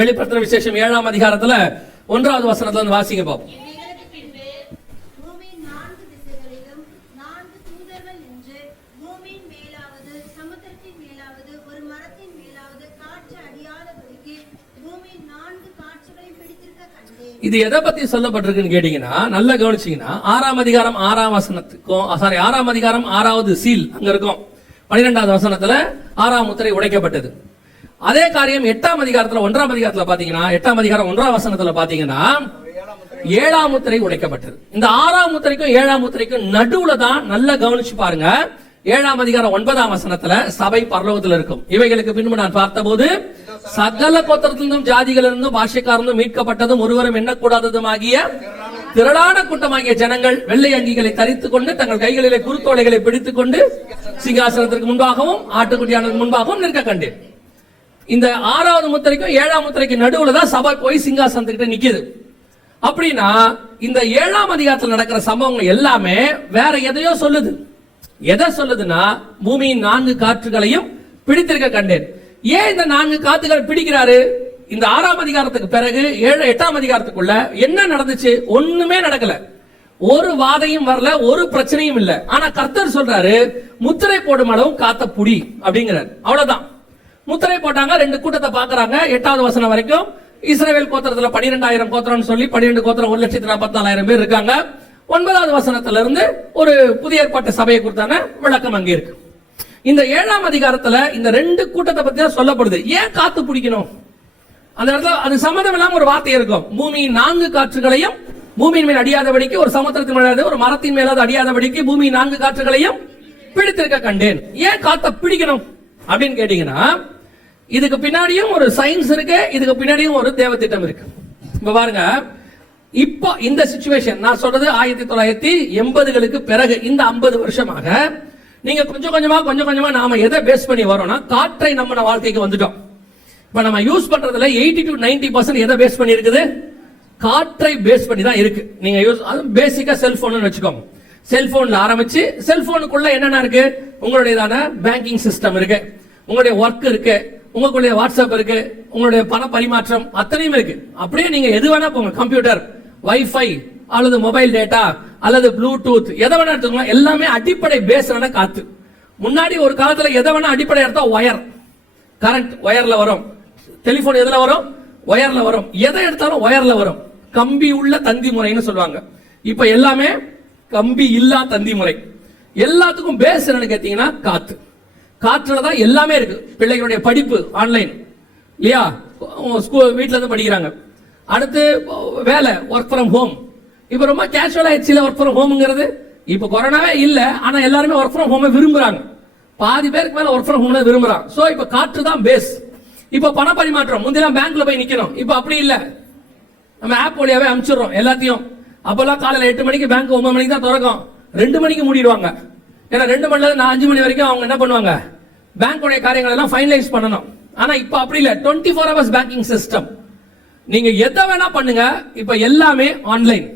வெளிப்படுத்தின விசேஷம் 7ஆம் அதிகாரத்துல 1வது வசனத்துல இருந்து வாசிங்க பாப்போம். இது எதை பத்தி சொல்லப்பட்டிருக்குன்னு கேட்டீங்கன்னா, நல்லா கவனிச்சீங்கன்னா 6ஆம் அதிகாரம் 6ஆம் வசனத்துக்கும் 6ஆம் அதிகாரம் 6வது சீல் அங்க இருக்கும். 12வது வசனத்துல 6ஆம் முத்திரை உடைக்கப்பட்டது. அதே காரியம் 8ஆம் அதிகாரத்துல 1ஆம் அதிகாரத்துல பாத்தீங்கன்னா, 8ஆம் அதிகாரம் 1ஆம் வசனத்துல பாத்தீங்கன்னா 7ஆம் முத்திரை உடைக்கப்பட்டது. இந்த 6ஆம் முத்திரைக்கும் 7ஆம் முத்திரைக்கும் நடுவுல தான் நல்லா கவனிச்சு பாருங்க. 7ஆம் அதிகாரம் 9ஆம் வசனத்துல சபை பரலோகத்தில் இருக்கும். இவைகளுக்கு பின்பு நான் பார்த்தபோது சகல கோத்திரத்திலிருந்தும் ஜாதிகளிலிருந்தும் பாஷைக்காரந்தும் மீட்கப்பட்டதும் ஒருவரும் எண்ணக்கூடாததுமாகிய திரளான கூட்டமாகிய ஜனங்கள் வெள்ளை அங்கிகளை தரித்துக் கொண்டு தங்கள் கைகளிலே குருத்தோலைகளை பிடித்துக் கொண்டு சிங்காசனத்திற்கு முன்பாகவும் ஆட்டுக்குட்டியானதுக்கு முன்பாகவும் நிற்க கண்டேன். இந்த 6வது முத்திரைக்கும் 7ஆம் முத்திரைக்கு நடுவுல தான் சபை போய் சிங்காசனத்துக்கிட்ட நிக்குது. அப்படின்னா இந்த 7ஆம் அதிகாரத்தில் நடக்கிற சம்பவங்கள் எல்லாமே வேற எதையோ சொல்லுது. எதை சொல்லுதுன்னா, பூமியின் 4 காற்றுகளையும் பிடித்திருக்க கண்டேன். ஏன் இந்த 4 காத்துகளை பிடிக்கிறாரு? இந்த 6ஆம் அதிகாரத்துக்கு பிறகு 8ஆம் அதிகாரத்துக்குள்ள என்ன நடந்துச்சு? ஒண்ணுமே நடக்கல. ஒரு வாதையும் வரல, ஒரு பிரச்சனையும் இல்ல. ஆனா கர்த்தர் சொல்றாரு, முத்திரை போடும் அளவும் காத்த புடி அப்படிங்கிறார். அவ்வளவுதான். முத்திரை போட்டாங்க, 2 கூட்டத்தை பாக்குறாங்க. 8வது வசனம் வரைக்கும் இஸ்ரவேல் கோத்திரத்துல 12,000 கோத்திரம் சொல்லி 12 கோத்திரம் 1,44,000 பேர் இருக்காங்க. 9வது வசனத்துல இருந்து ஒரு புதிய ஏற்பாட்டு சபையை குறித்தான விளக்கம் அங்கே இருக்கு. இந்த 7ஆம் அதிகாரத்துல இந்த 2 கூட்டத்தை பத்தி தான் சொல்லப்படுது. ஏன் காத்து பிடிக்கணும்? அந்த இடத்துல அது சம்மதம் இல்லாம ஒரு வார்த்தை இருக்கும். பூமியின் 4 காற்றுகளையும் பூமியின் மேல் அடியாதபடிக்கு, ஒரு சமுத்திரத்தின் மேலாவது ஒரு மரத்தின் மேலாவது அடியாதபடிக்கு பூமியின் 4 காற்றுகளையும் பிடித்திருக்க கண்டேன். ஏன் காத்த பிடிக்கணும் அப்படின்னு கேட்டீங்கன்னா, இதுக்கு பின்னாடியும் ஒரு சயின்ஸ் இருக்கு, இதுக்கு பின்னாடியும் ஒரு தேவ திட்டம் இருக்கு. இப்ப பாருங்க, இப்போ இந்த சிச்சுவேஷன் நான் சொல்றது 1980களுக்கு பிறகு இந்த 50 வருஷமாக நீங்க கொஞ்சம் கொஞ்சமா நாம எதை பேஸ் பண்ணி வரோம்னா, காற்றை நம்ம வாழ்க்கைக்கு வந்துட்டோம். இப்ப நம்ம யூஸ் பண்றதுல 80 to 90% எதை பேஸ் பண்ணி இருக்குது? காற்றை பேஸ் பண்ணி தான் இருக்கு. நீங்க யூஸ் பேசிக்கா செல்போன் வச்சுக்கோங்க. செல்போன்ல ஆரம்பிச்சு செல்போனுக்குள்ள என்னென்ன இருக்கு? உங்களுடையதான பேங்கிங் சிஸ்டம் இருக்கு, உங்களுடைய ஒர்க் இருக்கு, உங்களுடைய வாட்ஸ்அப் இருக்கு, உங்களுடைய பண பரிமாற்றம் அத்தனையும் இருக்கு. அப்படியே நீங்க எது வேணா போங்க, கம்ப்யூட்டர், வைஃபை அல்லது மொபைல் டேட்டா அல்லது ப்ளூடூத், எதை வேணா எடுத்துக்கலாம். எல்லாமே அடிப்படை பேஸ் காத்து. முன்னாடி ஒரு காலத்துல எதை வேணா அடிப்படை எடுத்தா ஒயர், கரண்ட் ஒயர்ல வரும். டெலிபோன் எதுல வரும்? ஒயர்ல வரும். எதை எடுத்தாலும் ஒயர்ல வரும். கம்பி உள்ள தந்தி முறைன்னு சொல்லுவாங்க. இப்ப எல்லாமே கம்பி இல்லா தந்தி முறை. எல்லாத்துக்கும் பேஸ் என்னன்னு கேட்டீங்கன்னா காத்து. காற்றுல தான் எல்லாமே இருக்கு. பிள்ளைகளுடைய படிப்பு ஆன்லைன் இல்லையா, வீட்டுல இருந்து படிக்கிறாங்க. அடுத்து வேலை, ஒர்க் ஃப்ரம் ஹோம். இப்ப ரொம்ப கேஷுவல் ஆயிடுச்சு ஒர்க் ஃப்ரம் ஹோம்ங்கிறது. இப்ப கொரோனாவே இல்ல, ஆனா எல்லாருமே ஒர்க் ஃப்ரம் ஹோம் விரும்புறாங்க. பாதி பேருக்கு மேல ஒர்க் ஃப்ரம் ஹோம் விரும்புறாங்க. சோ இப்ப காற்று தான் பேஸ். இப்ப பண பரிமாற்றம், முந்திலாம் பேங்க்ல போய் நிக்கணும், இப்ப அப்படி இல்ல, நம்ம ஆப் வழியாவே அனுப்பிச்சிடுறோம் எல்லாத்தையும். அப்பெல்லாம் காலையில 8 மணிக்கு பேங்க் 9 மணிக்கு தான் திறக்கும், 2 மணிக்கு மூடிடுவாங்க. ஏன்னா 2 மணில இருந்து 5 மணி வரைக்கும் அவங்க என்ன பண்ணுவாங்க? பேங்கோடைய காரியங்கள் எல்லாம் ஃபைனலைஸ் பண்ணணும். ஆனா இப்ப அப்படி இல்ல, 24 hours பேங்கிங் சிஸ்டம். நீங்க எதை வேணா பண்ணுங்க, இப்ப எல்லாமே ஆன்லைன்.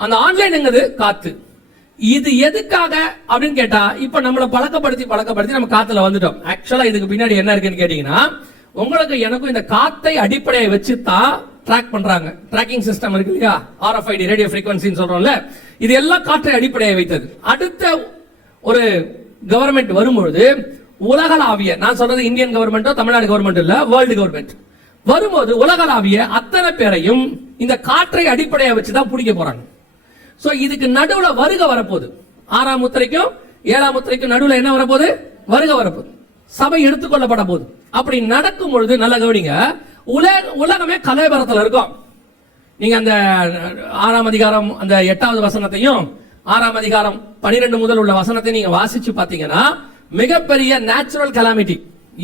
அந்த ஆன்லைன்ங்கிறது காத்து. இது எதுக்காக அப்படின்னு கேட்டா, இப்ப நம்மள பழக்கப்படுத்தி நம்ம காத்துல வந்துட்டோம். ஆக்சுவலா இதுக்கு பின்னாடி என்ன இருக்குன்னு கேட்டீங்கன்னா, உங்களுக்கு எனக்கும் இந்த காத்தை அடிப்படையை வச்சு தான் ட்ராக் பண்றாங்க. ட்ராக்கிங் சிஸ்டம் இருக்கு இல்லையா, RFID ரேடியோ ஃப்ரீக்வன்சின்னு சொல்றோம்ல, இது எல்லாம் காற்றை அடிப்படையை வைத்தது. அடுத்த ஒரு கவர்மெண்ட் வரும்பொழுது உலகளாவிய, நான் சொல்றது இந்தியன் கவர்மெண்டோ தமிழ்நாடு கவர்மெண்ட் இல்ல, வேர்ல்டு கவர்மெண்ட் வரும்போது உலகளாவிய அத்தனை பேரையும் இந்த காற்றை அடிப்படையை வச்சுதான் பிடிக்க போறாங்க. சோ இதுக்கு நடுவுல வருகை வரப்போகுது. 6ஆம் முத்திரைக்கும் 7ஆம் முத்திரைக்கும் நடுவுல என்ன வரப்போகுது? வருகை வரப்போகுது. சபை எடுத்துக்கொள்ளப்பட போகுது. அப்படி நடக்கும் பொழுது நல்ல கவனிங்க, உலகமே கலவரத்துல இருக்கும். நீங்க அந்த 6ஆம் அதிகாரம் அந்த 8வது வசனத்தையும் 6ஆம் அதிகாரம் 12 முதல் உள்ள வசனத்தை நீங்க வாசிச்சு பாத்தீங்கன்னா, மிகப்பெரிய நேச்சுரல் கலாமிட்டி,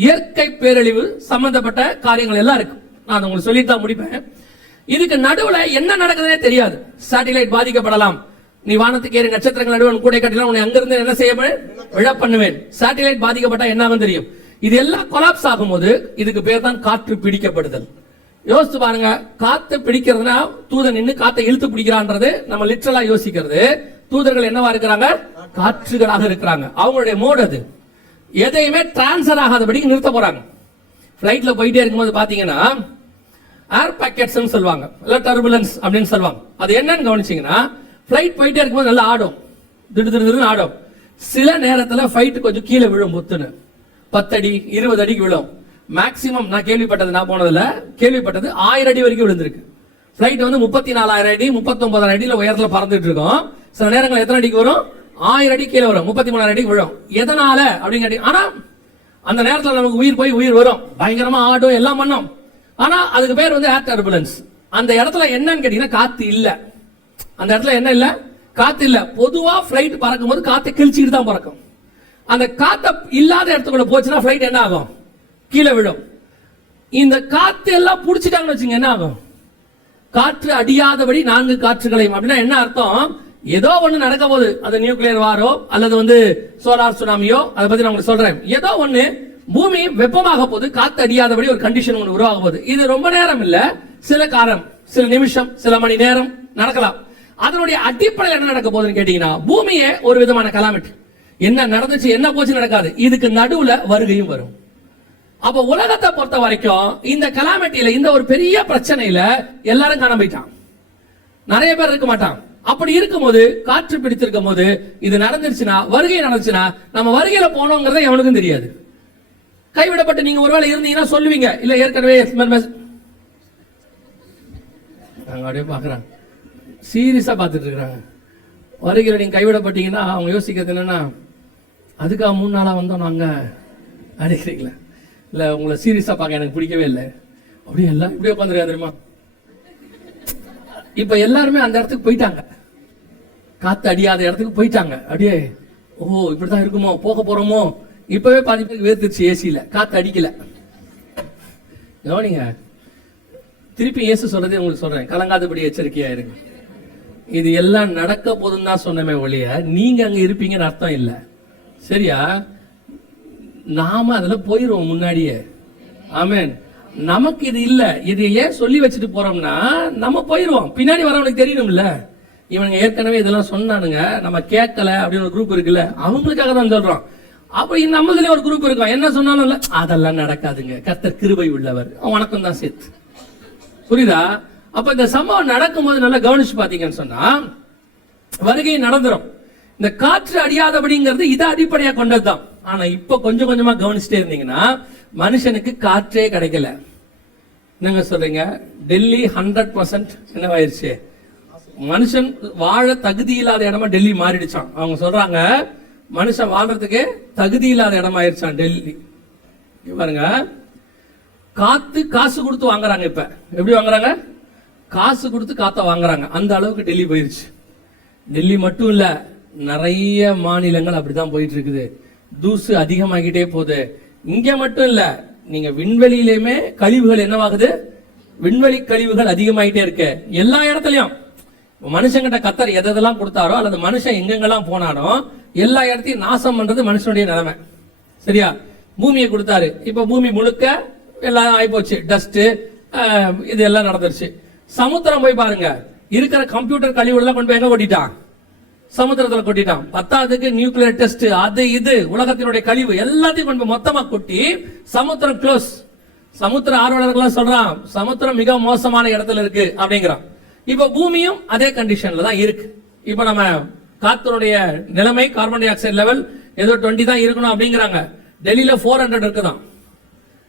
இயற்கை பேரழிவு சம்பந்தப்பட்ட காரியங்கள் எல்லாம் இருக்கு. நான் உங்களுக்கு சொல்லிட்டு தான் முடிப்பேன். இதுக்கு நடுவுல என்ன நடக்குதுன்னே தெரியாது. சேட்டிலைட் பாதிக்கப்படலாம். நீ வானத்துக்கு ஏறி நட்சத்திரங்கள் நடுவன் கூட கட்டலாம், உன்னை அங்கிருந்து என்ன செய்ய விழ பண்ணுவேன். சேட்டிலைட் பாதிக்கப்பட்டா என்ன ஆகும் தெரியும். இது எல்லாம் கொலாப்ஸ் ஆகும்போது இதுக்கு பேர் தான் காற்று பிடிக்கப்படுதல். யோசிச்சு பாருங்க, காத்து பிடிக்கிறதுனா தூதன் நின்று காத்தை இழுத்து பிடிக்கிறான்றது நம்ம லிட்டரலா யோசிக்கிறது. தூதர்கள் என்னவா இருக்கிறாங்க? காற்றுகளாக இருக்கிறாங்க. அவங்களுடைய மோட் அது. எதையுமே டிரான்ஸ்ஃபர் ஆகாதபடிக்கு நிறுத்த போறாங்க. பிளைட்ல போயிட்டே இருக்கும்போது பாத்தீங்கன்னா, ஏர் பாக்கெட்ஸ் சொல்லுவாங்க, இல்ல டர்புலன்ஸ் அப்படின்னு சொல்லுவாங்க. அது என்னன்னு கவனிச்சீங்கன்னா, ஃபிளைட் போயிட்டே இருக்கும்போது நல்லா ஆடும், திடீர்னு ஆடும். சில நேரத்துல ஃபிளைட் கொஞ்சம் கீழே விழும், முத்துன்னு 10 அடி 20 அடிக்கு விழும். மேக்சிமம் நான் கேள்விப்பட்டது, நான் போனதுல கேள்விப்பட்டது 1000 அடி வரைக்கும் விழுந்திருக்கு. ஃபிளைட் வந்து 34,000 அடி 39,000 அடியில உயரத்துல பறந்துட்டு இருக்கோம். சில நேரங்கள் எத்தனை அடிக்கு வரும்? 1000 அடி கீழே வரும், 33,000 அடிக்கு விழும். எதனால அப்படின்னு கேட்டீங்க, ஆனா அந்த நேரத்துல நமக்கு உயிர் போய் உயிர் வரும், பயங்கரமா ஆடும், எல்லாம் பண்ணும். ஆனா அதுக்கு பேர் வந்து ஏர் டர்புலன்ஸ். அந்த இடத்துல என்னன்னு கேட்டீங்கன்னா காத்து இல்ல. அந்த இடத்துல என்ன இல்ல? காத்து இல்ல. பொதுவா ஃபிளைட் பறக்கும் போது காத்தை கிழிச்சிட்டு தான் பறக்கும். அந்த காத்த இல்லாத இடத்துக்குள்ள போச்சுன்னா ஃபிளைட் என்ன ஆகும்? கீழே விழும். இந்த காத்து எல்லாம் புடிச்சிட்டாங்கன்னு வச்சுங்க, என்ன ஆகும்? காற்று அடியாதபடி 4 காற்றுகளையும். அப்படின்னா என்ன அர்த்தம்? ஏதோ ஒண்ணு நடக்க போகுது, அது நியூக்ளியர் வாரோ அல்லது வந்து சோலார் சுனாமியோ, அதை பத்தி நான் உங்களுக்கு சொல்றேன். ஏதோ ஒண்ணு பூமி வெப்பமாக போகுது, காத்து அடியாதபடி ஒரு கண்டிஷன் ஒன்று உருவாக போகுது. இது ரொம்ப நேரம் இல்ல, சில காலம், சில நிமிஷம், சில மணி நேரம் நடக்கலாம். அதனுடைய அடிப்படையில் என்ன நடக்க போகுதுன்னு கேட்டீங்கன்னா, பூமியே ஒரு விதமான கலாமிட்டி. என்ன நடந்துச்சு என்ன போச்சு நடக்காது, இதுக்கு நடுவுல வருகையும் வரும். அப்ப உலகத்தை பொறுத்த வரைக்கும் இந்த கலாமிட்டியில, இந்த ஒரு பெரிய பிரச்சனையில எல்லாரும் காண போயிட்டான், நிறைய பேர் இருக்க மாட்டான். அப்படி இருக்கும்போது, காற்று பிடித்திருக்கும் போது இது நடந்துருச்சுன்னா, வருகை நடந்துச்சுன்னா, நம்ம வருகையில போனோங்கிறத எவனுக்கும் தெரியாது. கைவிடப்பட்டு நீங்க ஒருவேளை இருந்தீங்கன்னா சொல்லுவீங்க, இல்ல ஏற்கனவே அப்படியே பாக்குறாங்க, சீரியஸா பார்த்துட்டு இருக்கிறாங்க. வருகையில நீங்க கைவிடப்பட்டீங்கன்னா அவங்க யோசிக்கிறது என்னன்னா, அதுக்காக 3 நாளா வந்தோம் நாங்க அடிக்கிறீங்களா, இல்ல உங்களை சீரியஸா பார்க்க எனக்கு பிடிக்கவே இல்லை, அப்படியே எல்லாம் இப்படியே உட்காந்துருக்கா தெரியுமா. இப்ப எல்லாருமே அந்த இடத்துக்கு போயிட்டாங்க, காத்து அடியாத இடத்துக்கு போயிட்டாங்க. அப்படியே ஓ இப்படிதான் இருக்குமோ, போக போறோமோ. இப்பவே பாதி பேருக்கு வேர்த்துருச்சு, ஏசியில காத்து அடிக்கல. கவனிங்க, திருப்பி இயேசு சொல்றதே உங்களுக்கு சொல்றேன், கலங்காதபடி எச்சரிக்கையா இருங்க. இது எல்லாம் நடக்க போதுன்னு தான் சொன்னமே ஒழிய நீங்க அங்க இருப்பீங்கன்னு அர்த்தம் இல்ல, சரியா? நாம அதுல போயிருவோம் முன்னாடியே. ஆமென். நமக்கு இது இல்ல. இது ஏன் சொல்லி வச்சுட்டு போறோம்னா, நம்ம போயிருவோம், பின்னாடி வரவனுக்கு தெரியணும்ல. இவனுங்க ஏற்கனவே இதெல்லாம் சொன்னானுங்க, நம்ம கேட்கல அப்படின்னு ஒரு குரூப் இருக்குல்ல, அவங்களுக்காக தான் சொல்றோம். அப்ப நம்மதுல ஒரு குரூப் இருக்கும், என்ன சொன்னாலும் அதெல்லாம் நடக்காதுங்க, கர்த்தர் கிருபை உள்ளவர், வணக்கம் தான் சேர்த்து. புரியுதா? அப்ப இந்த சம்பவம் நடக்கும் போது நல்லா கவனிச்சு பாத்தீங்கன்னு சொன்னா, வருகை நடந்துரும். இந்த காற்று அடியாதபடிங்கிறது இதை அடிப்படையா கொண்டதுதான். ஆனா இப்ப கொஞ்சம் கொஞ்சமா கவனிச்சுட்டே இருந்தீங்கன்னா, மனுஷனுக்கு காற்றே கிடைக்கல. என்னங்க சொல்றீங்க? டெல்லி 100% என்னவாயிருச்சு, மனுஷன் வாழ தகுதி இல்லாத இடமா டெல்லி மாறிடுச்சான். அவங்க சொல்றாங்க, மனுஷன் வாழ்றதுக்கு தகுதி இல்லாத இடமாயிருச்சான் டெல்லி. பாருங்க, காத்து காசு கொடுத்து வாங்குறாங்க. இப்ப எப்படி வாங்குறாங்க? காசு கொடுத்து காத்த வாங்குறாங்க. அந்த அளவுக்கு டெல்லி போயிருச்சு. டெல்லி மட்டும் இல்ல, நிறைய மாநிலங்கள் அப்படிதான் போயிட்டு இருக்குது. தூசு அதிகமாகிட்டே போகுது. இங்க மட்டும் இல்ல, நீங்க விண்வெளியிலுமே கழிவுகள் என்னவாகுது? விண்வெளி கழிவுகள் அதிகமாயிட்டே இருக்கு எல்லா இடத்துலயும். மனுஷங்கிட்ட கத்தர் எதெல்லாம் கொடுத்தாரோ, அல்லது மனுஷன் எங்கெங்கெல்லாம் போனானோ எல்லா இடத்தையும் நாசம் பண்றது மனுஷனுடைய நிலைமை, சரியா? பூமியை கொடுத்தாரு, இப்ப பூமி முழுக்க எல்லாம் ஆயிப்போச்சு, டஸ்ட் இது எல்லாம் நடந்துருச்சு. சமுத்திரம் போய் பாருங்க, இருக்கிற கம்ப்யூட்டர் கழிவுகள் கொண்டு போய் எங்க கொட்டிட்டான்? சமுத்திரத்துல கொட்டிட்டான். 10க்கு நியூக்ளியர் டெஸ்ட், அது இது உலகத்தினுடைய கழிவு எல்லாத்தையும் கொண்டு போய் மொத்தமா கொட்டி சமுத்திரம் க்ளோஸ். சமுத்திர ஆர்வலர்கள் சொல்றான், சமுத்திரம் மிக மோசமான இடத்துல இருக்கு அப்படிங்கிறான். இப்ப பூமியும் அதே கண்டிஷன்ல தான் இருக்கு. இப்ப நம்ம காத்தினுடைய நிலைமை, கார்பன் டை ஆக்சைடு லெவல் ஏதோ 20 தான் இருக்கணும் அப்படிங்கிறாங்க. டெல்லியில 400 இருக்குதான்.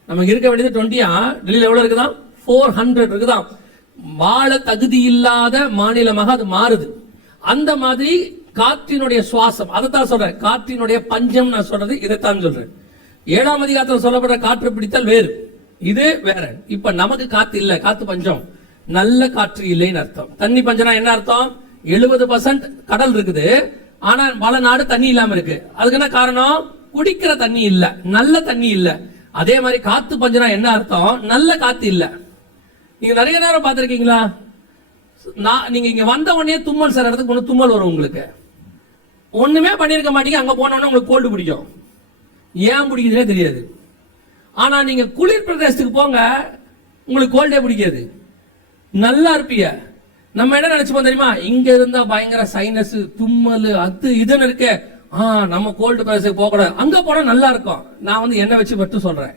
நமக்கு இருக்க வேண்டியது 20, டெல்லியில எவ்வளவு இருக்குதான்? 400 இருக்குதான். வாழ தகுதி இல்லாத மாநிலமாக அது மாறுது. அந்த மாதிரி காற்றினுடைய சுவாசம், அதைத்தான் சொல்றேன், காற்றினுடைய பஞ்சம் நான் சொல்றது இதைத்தான் சொல்றேன். 7ஆம் அதிகாரத்தில் சொல்லப்படுற காற்று பிடித்தல் வேறு, இது வேற. இப்ப நமக்கு காத்து இல்ல, காத்து பஞ்சம், நல்ல காற்று இல்லைன்னு அர்த்தம். தண்ணி பஞ்சம்னா என்ன அர்த்தம்? 70% கடல் இருக்குது, ஆனா பல நாடு தண்ணி இல்லாம இருக்கு. அதுக்கு என்ன காரணம்? குடிக்கிற தண்ணி இல்ல, நல்ல தண்ணி இல்ல. அதே மாதிரி காத்து பஞ்சம்னா என்ன அர்த்தம்? நல்ல காத்து இல்ல. நீங்க நிறைய நேரம் பார்த்திருக்கீங்களா? நீங்க இங்க வந்த உடனே தும்மல் சார் இடத்துக்கு ஒண்ணு தும்மல் வரும் உங்களுக்கு. ஒண்ணுமே பண்ணிருக்க மாட்டீங்க, அங்க போனோம்னா உங்களுக்கு கோல்டு பிடிக்கும். ஏன் பிடிக்குதுன்னே தெரியாது. ஆனா நீங்க குளிர் பிரதேசத்துக்கு போங்க, உங்களுக்கு கோல்டே பிடிக்காது, நல்லா இருப்பீங்க. நம்ம என்ன நினைச்சுப்போம் தெரியுமா? இங்க இருந்தா பயங்கர சைனஸ், தும்மல், அது இதுன்னு இருக்கு, நம்ம கோல்டு பிரதேசத்துக்கு போக கூடாது, அங்க போனா நல்லா இருக்கும். நான் என்ன வச்சு மட்டும் சொல்றேன்,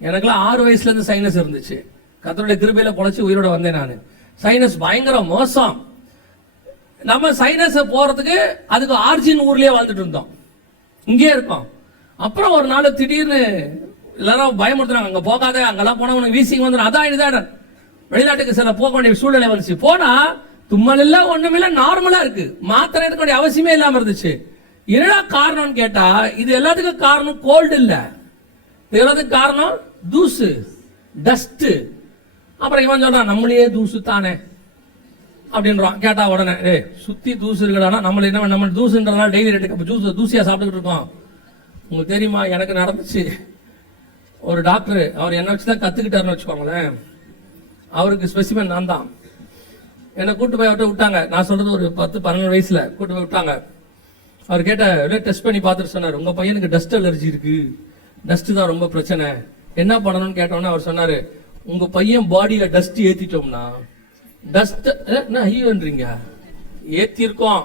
எனக்குலாம் 6 வயசுல இருந்து சைனஸ் இருந்துச்சு. கர்த்தருடைய கிருபையில பொழைச்சி உயிரோட வந்தேன் நான். சைனஸ் பயங்கர மோசம். நம்ம சைனஸ் போறதுக்கு அதுக்கு ஆர்ஜின் ஊர்லயே வாழ்ந்துட்டு இருந்தோம், இங்கே இருக்கோம். அப்புறம் ஒரு நாள் திடீர்னு எல்லாரும் பயமுறுத்துறாங்க, அங்க போகாத, அங்கெல்லாம் போனா உனக்கு வீசிங் வந்துடும், அதான் இதுதான். வெளிநாட்டுக்கு சில போக வேண்டிய சூழ்நிலை வந்துச்சு. போனா தும்மல் இல்ல, ஒண்ணுமில்ல, நார்மலா இருக்கு. மாத்திரை எடுக்க வேண்டிய அவசியமே இல்லாம இருந்துச்சு. என்னடா காரணம்னு கேட்டா, இது எல்லாத்துக்கும் காரணம் கோல்டு இல்ல, இது எல்லாத்துக்கும் காரணம் தூசு, டஸ்ட். அப்புறம் இவன் சொல்றான், நம்மளே தூசு தானே அப்படின்றான். கேட்டா உடனே, சுத்தி தூசு இருக்குடா, நம்மள என்ன, நம்ம தூசுன்றதுனால டெய்லி 2 கப் ஜூஸ் தூசியா சாப்பிட்டுக்கிட்டு இருக்கோம். உங்களுக்கு தெரியுமா, எனக்கு நடந்துச்சு. ஒரு டாக்டர், அவர் என்ன வச்சுதான் கத்துக்கிட்டாருன்னு வச்சுக்கோங்களேன். அவருக்கு ஸ்பெசிமன் நான் தான். என்னை கூட்டு போய் அவர்கிட்ட விட்டாங்க. நான் சொல்றது ஒரு 10-12 வயசுல கூட்டு போய் விட்டாங்க. அவர் கேட்ட டெஸ்ட் பண்ணி பார்த்துட்டு சொன்னார், உங்க பையனுக்கு டஸ்ட் அலர்ஜி இருக்கு, டஸ்ட் தான் ரொம்ப பிரச்சனை, என்ன பண்ணணும்னு கேட்டோம்னா அவர் சொன்னாரு, உங்க பையன் பாடியில டஸ்ட் ஏத்திட்டோம்னா, டஸ்ட் என்ன ஐயோன்றீங்க, ஏத்திருக்கோம்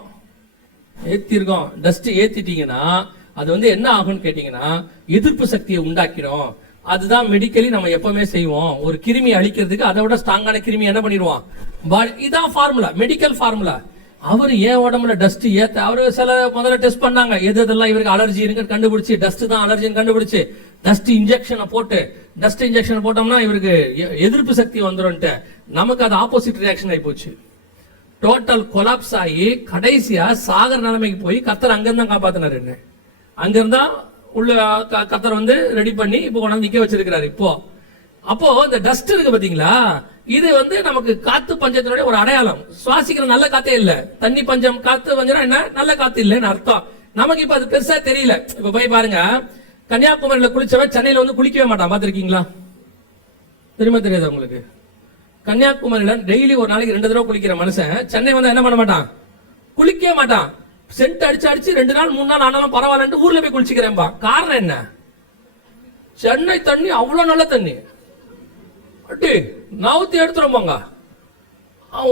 டஸ்ட் ஏத்திட்டீங்கன்னா அது வந்து என்ன ஆகும்னு கேட்டீங்கன்னா எதிர்ப்பு சக்தியை உண்டாக்கிடும். அதுதான் மெடிக்கலி நம்ம எப்பவுமே செய்வோம். ஒரு கிருமி அழிக்கிறதுக்கு அதை விட ஸ்ட்ராங்கான கிருமி என்ன பண்ணிடுவோம், இதான் ஃபார்முலா, மெடிக்கல் ஃபார்முலா. அவர் ஏன் உடம்புல டஸ்ட் ஏத்த, அவரு சில முதல்ல டெஸ்ட் பண்ணாங்க, எதெல்லாம் இவருக்கு அலர்ஜி இருக்குன்னு கண்டுபிடிச்சு, டஸ்ட் தான் அலர்ஜின்னு கண்டுபிடிச்சு டஸ்ட் இன்ஜெக்ஷனை போட்டோம்னா இவருக்கு எதிர்ப்பு சக்தி வந்துடும். நமக்கு அது ஆப்போசிட் ரியாக்ஷன் ஆகி போச்சு. டோட்டல் கொலாப்ஸ் ஆகி கடைசியா சாகர நிலைமைக்கு போய் கர்த்தர் அங்கிருந்தா காப்பாத்தினாரு. என்ன அங்கிருந்தா உள்ள கர்த்தர் வந்து ரெடி பண்ணி இப்போ கொண்டாந்து நிக்க வச்சிருக்கிறாரு. அப்போ இந்த டஸ்ட் இருக்கு பாத்தீங்களா, இது வந்து நமக்கு காத்து பஞ்சத்தினுடைய ஒரு அடையாளம். சுவாசிக்கிற நல்ல காத்தே இல்ல, தண்ணி பஞ்சம், காத்து பஞ்சம் என்ன நல்ல காத்து இல்லைன்னு அர்த்தம். நமக்கு இப்ப அது பெருசா தெரியல. இப்ப போய் பாருங்க, கன்னியாகுமரியில குளிச்சவன் சென்னையில வந்து குளிக்கவே மாட்டான், பாத்திருக்கீங்களா? தெரியுமா தெரியாது உங்களுக்கு? கன்னியாகுமரியில டெய்லி ஒரு நாளைக்கு 2 தடவை குளிக்கிற மனுஷன் சென்னை வந்து என்ன பண்ண மாட்டான், குளிக்கவே மாட்டான். சென்ட் அடிச்சு 2 நாள் 3 நாள் ஆனாலும் பரவாயில்லன்ட்டு ஊர்ல போய் குளிச்சுக்கிறேன்பா. காரணம் என்ன? சென்னை தண்ணி அவ்வளவு நல்ல தண்ணி, நவுத்தி எடுத்துருவாங்க.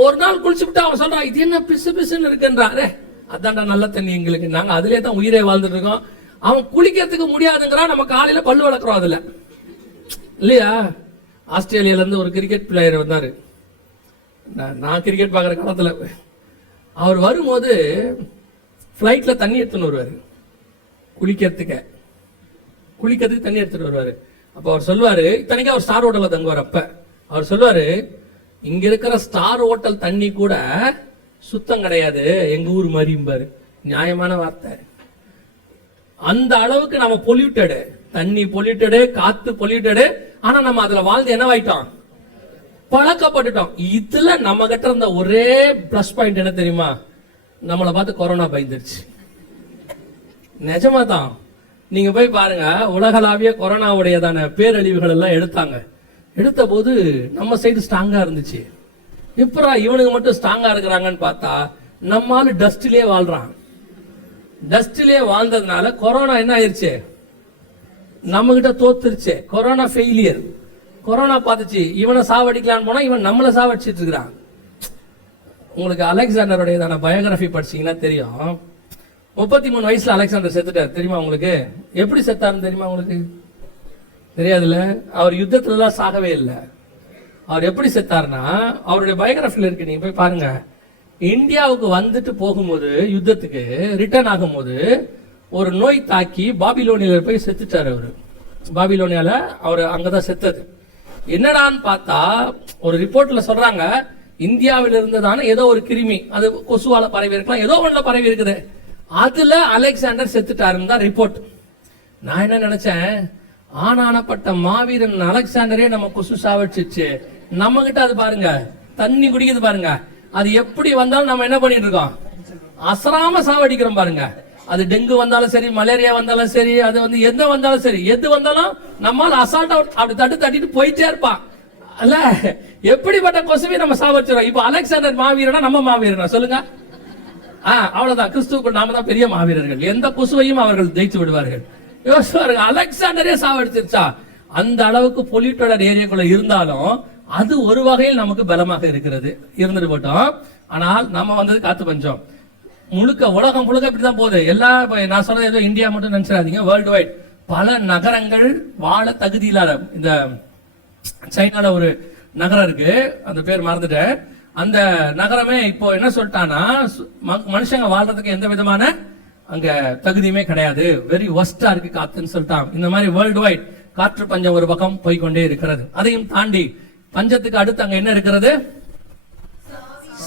ஒரு நாள் குளிச்சுட்டு அவன் சொல்றான், இது என்ன பிசு பிசுன்னு இருக்குன்றாரு. அதான்டா நல்ல தண்ணி எங்களுக்கு, நாங்க அதுலயே தான் உயிரே வாழ்ந்துட்டு இருக்கோம். அவன் குளிக்கிறதுக்கு முடியாதுங்கிறான், நம்ம காலையில பல்லு வளர்க்குறோம் அதுல இல்லையா? ஆஸ்திரேலியால இருந்து ஒரு கிரிக்கெட் பிளேயர் வந்தாரு. நான் கிரிக்கெட் பாக்குற காலத்துல அவர் வரும்போது பிளைட்ல தண்ணி எடுத்துன்னு வருவாரு, குளிக்கிறதுக்கு தண்ணி எடுத்துட்டு வருவாரு. அப்ப அவர் சொல்லுவாரு, இத்தனைக்கு அவர் ஸ்டார் ஹோட்டல்ல தங்குவார். அப்ப அவர் சொல்லுவாரு, இங்க இருக்கிற ஸ்டார் ஹோட்டல் தண்ணி கூட சுத்தம் கிடையாது, எங்க ஊர் மாதிரிம்பாரு. நியாயமான வார்த்தை. அந்த அளவுக்கு நம்ம பொல்யூட்டடு, தண்ணி பொல்யூட்டடு, காத்து பொல்யூட்டடு. ஆனா நம்ம அதுல வாழ்ந்து என்னவாயிட்டோம், பழக்கப்பட்டுட்டோம். இதுல நம்ம கிட்ட இருந்த ஒரே பிளஸ் பாயிண்ட் என்ன தெரியுமா, நம்மளை பார்த்து கொரோனா பயந்துருச்சு. நிஜமா தான். நீங்க போய் பாருங்க, உலகளாவிய கொரோனாவுடையதான பேரழிவுகள் எல்லாம் எடுத்த போது நம்ம சைடு ஸ்ட்ராங்கா இருந்துச்சு. இப்ப இவனுக்கு மட்டும் ஸ்ட்ராங்கா இருக்கிறாங்கன்னு பார்த்தா நம்மால டஸ்ட்லயே வாழ்றான். டஸ்ட்லயே வாழ்ந்ததுனால கொரோனா என்ன ஆயிருச்சு, நம்ம கிட்ட தோத்துருச்சு. Corona failure. கொரோனா பார்த்துச்சு, இவனை சாவடிக்கலான்னு போனா இவன் நம்மளை சாவடிச்சிட்டு இருக்கிறான். உங்களுக்கு அலெக்சாண்டருடையதான பயோகிராஃபி படிச்சீங்கன்னா தெரியும். 33 வயசுல அலெக்சாண்டர் செத்துட்டார். தெரியுமா உங்களுக்கு? எப்படி செத்தாருன்னு தெரியுமா உங்களுக்கு? தெரியாதுல்ல. அவர் யுத்தத்துல எல்லாம் சாகவே இல்லை. அவர் எப்படி செத்தாருன்னா, அவருடைய பயோகிராஃபில இருக்கு, நீங்க போய் பாருங்க. இந்தியாவுக்கு வந்துட்டு போகும்போது, யுத்தத்துக்கு ரிட்டர்ன் ஆகும்போது ஒரு நோய் தாக்கி பாபிலோனியால போய் செத்துட்டாரு. அவரு பாபிலோனியால அவர் அங்கதான் செத்தது. என்னடான்னு பார்த்தா ஒரு ரிப்போர்ட்ல சொல்றாங்க, இந்தியாவில் இருந்ததான ஏதோ ஒரு கிருமி, அது கொசுவால பரவி இருக்கலாம், ஏதோ ஒண்ணுல பரவி இருக்குது, அதுல அலெக்சாண்டர் செத்துட்டாருன்னு தான் ரிப்போர்ட். நான் என்ன நினைச்சேன், ஆனானப்பட்ட மாவீரன் அலெக்சாண்டரே நம்ம கொசு சாவடிச்சிச்சு, நம்ம கிட்ட அது பாருங்க தண்ணி குடிக்குது பாருங்க. அது எப்படி வந்தாலும் நம்ம என்ன பண்ணிட்டு இருக்கோம், அசராம சாவடிக்கிறோம் பாருங்க. அது டெங்கு வந்தாலும் சரி, மலேரியா வந்தாலும் சரி, அது வந்து எந்த வந்தாலும் சரி, எது வந்தாலும் நம்மால அசால்ட்டா அப்படி தட்டிட்டு போயிட்டே இருப்பான். அல்ல, எப்படிப்பட்ட கொசுவை நம்ம சாவடிச்சிடும். இப்ப அலெக்சாண்டர் மாவீரனா நம்ம மாவீரனா சொல்லுங்க? அவ்வளவுதான். கிறிஸ்துவுக்கு நாம தான் பெரிய மாவீரர்கள். எந்த கொசுவையும் அவர்கள் ஜெயிச்சு விடுவார்கள். யோசிப்பாருங்க, அலெக்சாண்டரே சாவடிச்சிருச்சா. அந்த அளவுக்கு பொல்யூட்டட் ஏரியாக்குள்ள இருந்தாலும் அது ஒரு வகையில் நமக்கு பலமாக இருக்கிறது, இருந்துட்டு போட்டோம். ஆனால் நம்ம வந்தது காத்து பஞ்சம். முழுக்க உலகம் முழுக்க இப்படிதான் போகுது. எல்லா நான் சொல்றது ஏதோ இந்தியா மட்டும் நினைச்சிடாதீங்க, வேர்ல்டு வைட் பல நகரங்கள் வாழ தகுதி இல்லாத. இந்த சைனால ஒரு நகரம் இருக்கு, அந்த பேர் மறந்துட்டேன். அந்த நகரமே இப்போ என்ன சொல்லிட்டானா, மனுஷங்க வாழ்றதுக்கு எந்த விதமான அங்க தகுதியுமே கிடையாது, வெரி ஒஸ்டா இருக்கு காத்துன்னு சொல்லிட்டான். இந்த மாதிரி வேர்ல்டு வைட் காற்று பஞ்சம் ஒரு பக்கம் போய்கொண்டே இருக்கிறது. அதையும் தாண்டி பஞ்சத்துக்கு அடுத்து அங்க என்ன இருக்கிறது,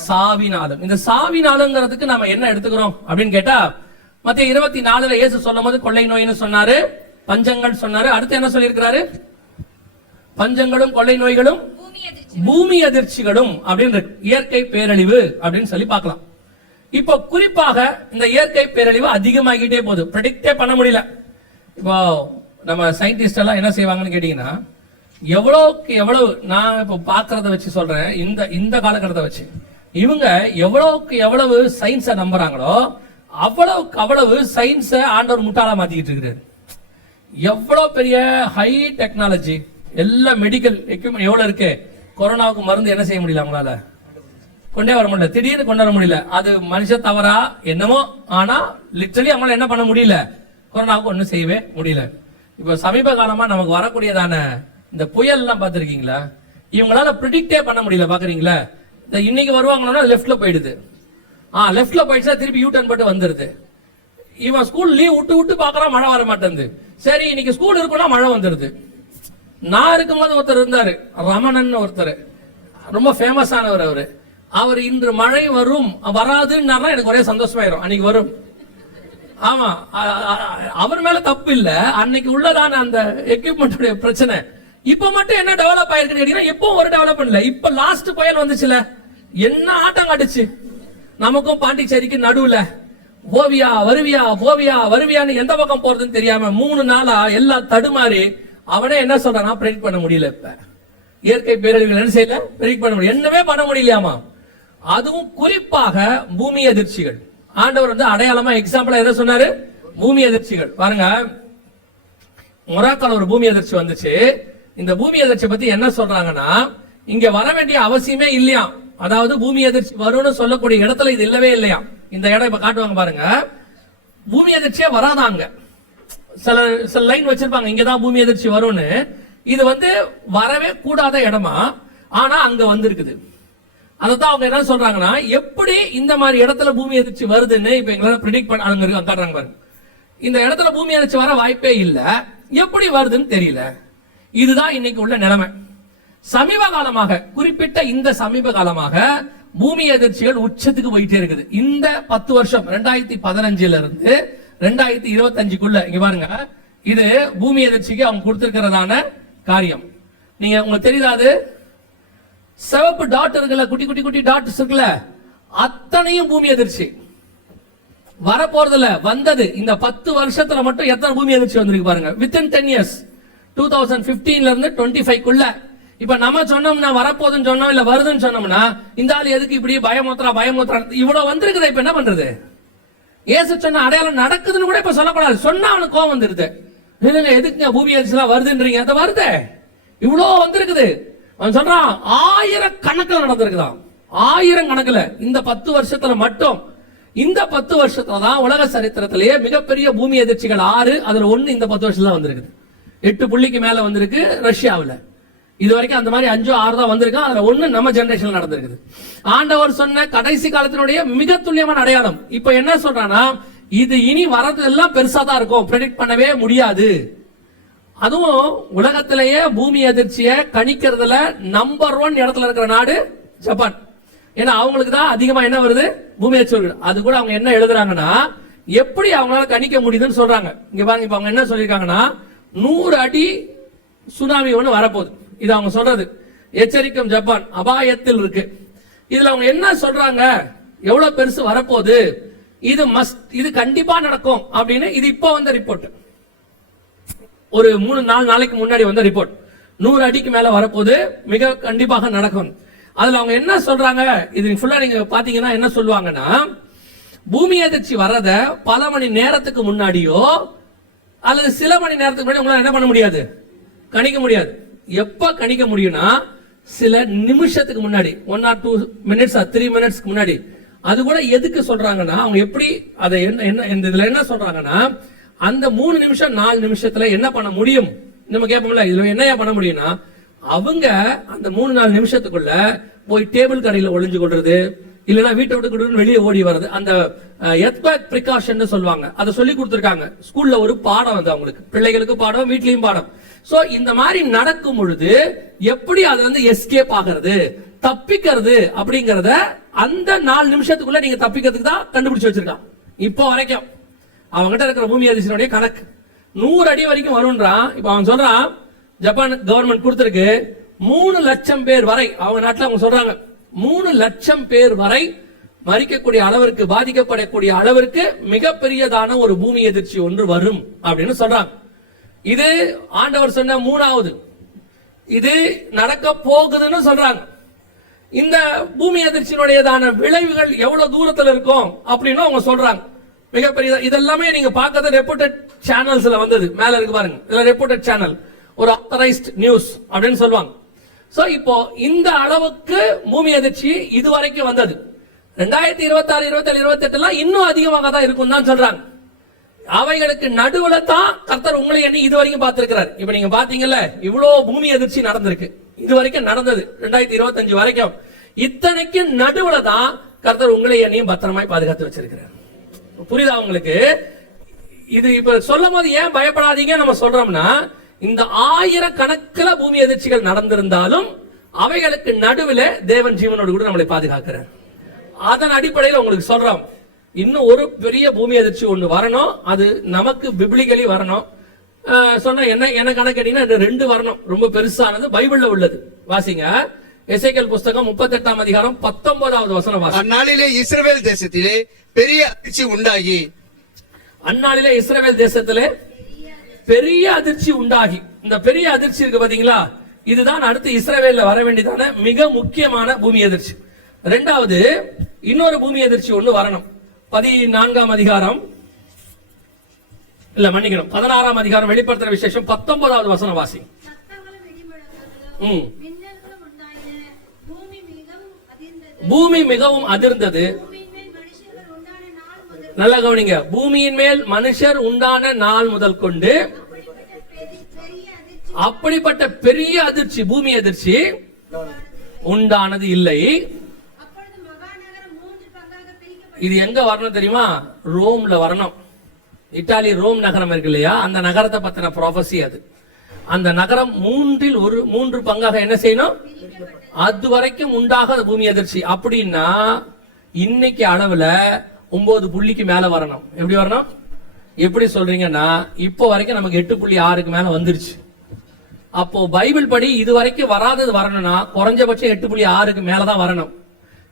சாவினாலும். இந்த சாவினாலுங்கிறதுக்கு நாம என்ன எடுத்துக்கிறோம் அப்படின்னு கேட்டா, மத்திய 24 இயேசு சொல்லும் போது கொள்ளை நோய்னு சொன்னாரு, பஞ்சங்கள் சொன்னாரு. அடுத்து என்ன சொல்லியிருக்கிறாரு, பஞ்சங்களும் கொள்ளை நோய்களும் பூமி அதிர்ச்சிகளும் அப்படின்னு இயற்கை பேரழிவு அப்படின்னு சொல்லி பார்க்கலாம். இப்போ குறிப்பாக இந்த இயற்கை பேரழிவு அதிகமாகிட்டே போகுது, ப்ரெடிக்டே பண்ண முடியல. இப்போ நம்ம சயின்டிஸ்ட் எல்லாம் என்ன செய்வாங்கன்னு கேட்டீங்கன்னா, எவ்வளவுக்கு எவ்வளவு, நான் இப்போ பாக்குறத வச்சு சொல்றேன், இந்த காலகட்டத்தை வச்சு இவங்க எவ்வளவுக்கு எவ்வளவு சயின்ஸை நம்புறாங்களோ அவ்வளவுக்கு அவ்வளவு சயின்ஸை ஆண்டவர் முட்டாளா மாத்திக்கிட்டு இருக்கிறாரு. எவ்வளவு பெரிய ஹை டெக்னாலஜி, எல்லா மெடிக்கல் எக்யூப்மெண்ட் எவ்வளவு இருக்கு. கொரோனாவுக்கு மருந்து என்ன செய்ய முடியல, அவங்களால கொண்டே வர முடியல, திடீர்னு கொண்டு வர முடியல. அது மனுஷ தவறா என்னமோ, ஆனா லிட்டரலி அவங்களால என்ன பண்ண முடியல, கொரோனாவுக்கு ஒன்றும் செய்யவே முடியல. இப்போ சமீப காலமா நமக்கு வரக்கூடியதான இந்த புயல் எல்லாம் பார்த்துருக்கீங்களா, இவங்களால ப்ரிடிக்டே பண்ண முடியல. பாக்குறீங்களா, இந்த இன்னைக்கு வருவாங்கன்னா லெஃப்ட்ல போயிடுது, லெஃப்ட்ல போயிடுச்சா திருப்பி யூ டர்ன் போட்டு வந்துருது. இவன் ஸ்கூல் லீவ் விட்டு விட்டு பாக்குறான், மழை வர மாட்டேங்குது. சரி இன்னைக்கு ஸ்கூல் இருக்குன்னா மழை வந்துருது. நான் இருக்கும்போது ஒருத்தர் இருந்தாரு, ரமணன் ஒருத்தர், ரொம்ப ஃபேமஸ் ஆனவர். அவர் இன்று மழை வரும் வராதுன்னா எனக்கு ஒரே சந்தோஷமாயிரும், அன்னைக்கு வரும். ஆமா, அவர் மேல தப்பு இல்ல, அன்னைக்கு உள்ளதான அந்த எக்யூப்மெண்ட் பிரச்சனை. இப்ப மட்டும் என்ன டெவலப் ஆயிருக்குன்னு கேட்டீங்கன்னா, இப்போ ஒரு டெவலப்மெண்ட் இல்ல. இப்ப லாஸ்ட் புயல் வந்துச்சுல, என்ன ஆட்டம் காட்டுச்சு. நமக்கும் பாண்டிச்சேரிக்கு நடுவுல போவியா வருவியா போவியா வருவியான்னு எந்த பக்கம் போறதுன்னு தெரியாம 3 நாளா எல்லாம் தடுமாறி, அவனே என்ன சொல்றான், ப்ரெடிக்ட் பண்ண முடியல. இப்ப இயற்கை பேரழிவுகள் என்ன செய்யல, ப்ரெடிக்ட் பண்ண முடியல, என்னவே பண்ண முடியலையாமா. அதுவும் குறிப்பாக பூமி அதிர்ச்சிகள். ஆண்டவர் வந்து அடையாளமா எக்ஸாம்பிளா எதை சொன்னாரு, பூமி அதிர்ச்சிகள். பாருங்க, மொராக்கோல ஒரு பூமி அதிர்ச்சி வந்துச்சு. இந்த பூமி அதிர்ச்சி பத்தி என்ன சொல்றாங்கன்னா, இங்க வர வேண்டிய அவசியமே இல்லையா. அதாவது பூமி அதிர்ச்சி வரும்னு சொல்லக்கூடிய இடத்துல இது இல்லவே இல்லையா. இந்த இடம் இப்ப காட்டுவாங்க பாருங்க, பூமி அதிர்ச்சியே வராதாங்க. சில லைன் வச்சிருப்பாங்க, இங்கதான் பூமி அதிர்ச்சி வரும்னு. இது வந்து வரவே கூடாத இடமா, ஆனா அங்க வந்திருக்குது. அதான் அவங்க என்ன சொல்றாங்கன்னா, எப்படி இந்த மாதிரி இடத்துல பூமி அதிர்ச்சி வருதுன்னு இப்ப எங்களால ப்ரெடிக்ட் பண்ண காட்டுறாங்க பாருங்க. இந்த இடத்துல பூமி அதிர்ச்சி வர வாய்ப்பே இல்ல, எப்படி வருதுன்னு தெரியல. இதுதான் இன்னைக்கு உள்ள நிலைமை. சமீப காலமாக, குறிப்பிட்ட இந்த சமீப காலமாக பூமி அதிர்ச்சிகள் உச்சத்துக்கு போயிட்டே இருக்குது. இந்த 10 வருஷம் 2015 இருந்து 2025க்குள்ள இங்க பாருங்க, இது பூமி அதிர்ச்சிக்கு அவங்க கொடுத்திருக்கிறதான காரியம். நீங்க உங்களுக்கு தெரியாது, சிவப்பு டாட் இருக்குல்ல, குட்டி குட்டி குட்டி டாட்ஸ் இருக்குல்ல, அத்தனையும் பூமி அதிர்ச்சி. வரப்போறதுல வந்தது இந்த 10 வருஷத்துல மட்டும் எத்தனை பூமி அதிர்ச்சி வந்திருக்கு பாருங்க. வித்தின் 10 இயர்ஸ், 2015ல இருந்து 25க்குள்ள. இப்ப நம்ம சொன்னோம்னா வரப்போதுன்னு சொன்னோம், இல்ல வருதுன்னு சொன்னோம்னா, இந்த ஆள் எதுக்கு இப்படி பயமுத்ரா இவ்வளவு வந்திருக்குது. இப்ப என்ன பண்றது, ஏசு சொன்ன அடையாளம் நடக்குதுன்னு கூட இப்ப சொல்லக்கூடாது. சொன்னா அவனுக்கு கோவம் வந்துருது. இல்லங்க எதுக்குங்க பூமி அதிர்ச்சி எல்லாம் வருதுன்றீங்க, அதை வருது, இவ்வளவு வந்திருக்குது. அவன் சொல்றான் 1000 கணக்குல நடந்திருக்குதான், 1000 கணக்குல. இந்த 10 வருஷத்துல மட்டும், இந்த 10 வருஷத்துல தான் உலக சரித்திரத்திலேயே மிகப்பெரிய பூமி அதிர்ச்சிகள் 6, அதுல 1 இந்த 10 வருஷத்துல வந்திருக்குது. 8 புள்ளிக்கு மேல வந்திருக்கு ரஷ்யாவில். இது வரைக்கும் அந்த மாதிரி 5 6 தான் வந்திருக்கு, அதுல 1 நம்ம ஜெனரேஷன்ல நடந்திருக்குது. ஆண்டவர் சொன்ன கடைசி காலத்தினுடைய மிக துல்லியமான அடையாளம். இப்ப என்ன சொல்றானா, இது இனி வரது எல்லாம் பெருசா தான் இருக்கும், ப்ரெடிக்ட் பண்ணவே முடியாது. அதுவும் உலகத்திலேயே பூமி அதிர்ச்சியை கணிக்கிறதுல நம்பர் 1 இடத்துல இருக்கிற நாடு ஜப்பான். ஏன்னா அவங்களுக்கு தான் அதிகமா என்ன வருது, பூமி அதிர்ச்சி. அது கூட அவங்க என்ன எழுதுறாங்கன்னா, எப்படி அவங்களால கணிக்க முடியுதுன்னு சொல்றாங்க. இங்க பாருங்க, இப்ப அவங்க என்ன சொல்லியிருக்காங்கன்னா, 100 அடி சுனாமி ஒண்ணு வரப்போகுது. இது அவங்க சொல்றது. எச்சரிக்கும் ஜப்பான், அபாயத்தில் இருக்கு. இதுல அவங்க என்ன சொல்றாங்க, எவ்வளவு பெருசு வரப்போகுது, இது கண்டிப்பா நடக்கும் அப்படின்னு. இது இப்போ வந்த ரிப்போர்ட், ஒரு 3-4 நாளைக்கு முன்னாடி வந்த ரிப்போர்ட். 100 அடிக்கு மேல வரப்போகுது, மிக கண்டிப்பாக நடக்கும். அதுல அவங்க என்ன சொல்றாங்க, இது ஃபுல்லா நீங்க பாத்தீங்கன்னா என்ன சொல்லுவாங்கன்னா, பூமி அதிர்ச்சி வர்றத பல மணி நேரத்துக்கு முன்னாடியோ அல்லது சில மணி நேரத்துக்கு முன்னாடி உங்களால என்ன பண்ண முடியாது, கணிக்க முடியாது. எப்ப கணிக்க முடியும்னா, சில நிமிஷத்துக்கு முன்னாடி, 1 or 2 minutes or 3 minutes முன்னாடி. அது கூட எதுக்கு சொல்றாங்கன்னா, அவங்க எப்படி அதை இதுல என்ன சொல்றாங்கன்னா, அந்த 3 நிமிஷம் 4 நிமிஷத்துல என்ன பண்ண முடியும் நம்ம கேட்போம்ல, இதுல என்ன பண்ண முடியும்னா, அவங்க அந்த 3-4 நிமிஷத்துக்குள்ள போய் டேபிள் கடையில ஒளிஞ்சு கொள்றது, இல்லைன்னா வீட்டை விட்டு வெளியே ஓடி வர்றது. அந்த எர்த்குவேக் பிரிகாஷன் சொல்லுவாங்க, அதை சொல்லி கொடுத்திருக்காங்க ஸ்கூல்ல. ஒரு பாடம் அது அவங்களுக்கு, பிள்ளைகளுக்கு பாடம், வீட்லயும் பாடம். சோ இந்த மாதிரி நடக்கும் பொழுது எப்படி அதுல இருந்து எஸ்கேப் ஆகிறது, தப்பிக்கிறது அப்படிங்கறத அந்த 4 நிமிஷத்துக்குள்ள நீங்க தப்பிக்கிறதுக்கு தான் கண்டுபிடிச்சு வச்சிருக்கான். இப்போ வரைக்கும் அவங்ககிட்ட இருக்கிற பூமி அதிர்ச்சியினுடைய கணக்கு 100 அடி வரைக்கும் வரும்ன்றான். இப்ப அவன் சொல்றான், ஜப்பான் கவர்மெண்ட் கொடுத்திருக்கு 3 லட்சம் பேர் வரை, அவங்க நாட்டில் அவங்க சொல்றாங்க 3 லட்சம் பேர் வரை மறிக்கக்கூடிய அளவிற்கு, பாதிக்கப்படக்கூடிய அளவிற்கு மிகப்பெரியதான ஒரு பூமி எதிர்ச்சி ஒன்று வரும் அப்படின்னு சொல்றாங்க. இது ஆண்டவர் சொன்ன 3வது, இது நடக்க போகுதுன்னு சொல்றாங்க. இந்த பூமி அதிர்ச்சியினுடையதான விளைவுகள் எவ்வளவு தூரத்தில் இருக்கும் அப்படின்னு அவங்க சொல்றாங்க. மிகப்பெரிய இதெல்லாமே நீங்க பார்க்கறது ரெப்யூட்டட் சேனல்ஸ்ல வந்தது. மேல இருக்கு பாருங்க, இதுல ரெப்யூட்டட் சேனல், ஒரு ஆத்தரைஸ்ட் நியூஸ் அப்படின்னு சொல்லுவாங்க. சோ இப்போ இந்த அளவுக்கு பூமி அதிர்ச்சி இதுவரைக்கும் வந்தது. 2026, 27, 28 இன்னும் அதிகமாக தான் இருக்கும் தான் சொல்றாங்க. அவைகளுக்கு நடுவுல தான் கர்த்தர் உங்களை எண்ணி இதுவரைக்கும் பார்த்திருக்கிறார். இப்ப நீங்க பாத்தீங்கல்ல, இவ்வளவு பூமி அதிர்ச்சி நடந்திருக்கு, இதுவரைக்கும் நடந்தது 2025 வரைக்கும். இத்தனைக்கு நடுவுல தான் கர்த்தர் உங்களை எண்ணியும் பத்திரமாய் பாதுகாத்து வச்சிருக்கிறார். புரியுதா உங்களுக்கு? இது இப்ப சொல்லும் போது ஏன் பயப்படாதீங்க நம்ம சொல்றோம்னா, இந்த 1000 கணக்கில் பூமி அதிர்ச்சிகள் நடந்திருந்தாலும் அவைகளுக்கு நடுவில் தேவன் ஜீவனோடு கூட நம்மளை பாதுகாக்கிறார். அதன் அடிப்படையில் உங்களுக்கு சொல்றோம், இன்னும் ஒரு பெரிய பூமி அதிர்ச்சி ஒன்று வரணும். அது நமக்கு பிப்ளிக்கலி வரணும். சொன்ன என்ன கணக்கு கேட்டீங்கன்னா 2 வரணும். ரொம்ப பெருசானது பைபிள்ல உள்ளது. வாசிங்க, எசேக்கியேல் புஸ்தகம் 38ஆம் அதிகாரம் 19வது வசனம் வாசிங்க. அந்நாளிலே இஸ்ரவேல் தேசத்திலே பெரிய அதிர்ச்சி உண்டாகி, அந்நாளிலே இஸ்ரவேல் தேசத்திலே பெரிய அதிர்ச்சி உண்டாகி, இந்த பெரிய அதிர்ச்சி இருக்கு பாத்தீங்களா, இதுதான் அடுத்து இஸ்ரவேல்ல வர வேண்டியதான மிக முக்கியமான பூமி அதிர்ச்சி. 2வது இன்னொரு பூமி அதிர்ச்சி ஒன்று வரணும். 14ஆம் அதிகாரம் இல்ல மன்னிக்கணும் 16ஆம் அதிகாரம் வெளிப்படுத்துற விசேஷம் 19வது வசனம் வாசி. பூமி மிகவும் அதிர்ந்தது. நல்ல கவனிங்க, பூமியின் மேல் மனுஷர் உண்டான நாள் முதல் கொண்டு அப்படிப்பட்ட பெரிய அதிர்ச்சி, பூமி அதிர்ச்சி உண்டானது இல்லை. இது எங்க வரணும் தெரியுமா? ரோம்ல வரணும். இத்தாலி ரோம் நகரம் இருக்கு இல்லையா, அந்த நகரத்தை பத்தின ப்ராபசி அது. அந்த நகரம் 3 பங்காக என்ன செய்யணும்? அது வரைக்கும் உண்டாகாத பூமி அதிர்ச்சி. அப்படின்னா இன்னைக்கு அளவுல 9 புள்ளிக்கு மேல வரணும். எப்படி வரணும்? எப்படி சொல்றீங்கன்னா, இப்போ வரைக்கும் நமக்கு 8.6க்கு மேல வந்துருச்சு. அப்போ பைபிள் படி இது வரைக்கும் வராதது வரணும்னா குறைஞ்சபட்சம் 8.6க்கு மேலதான் வரணும்.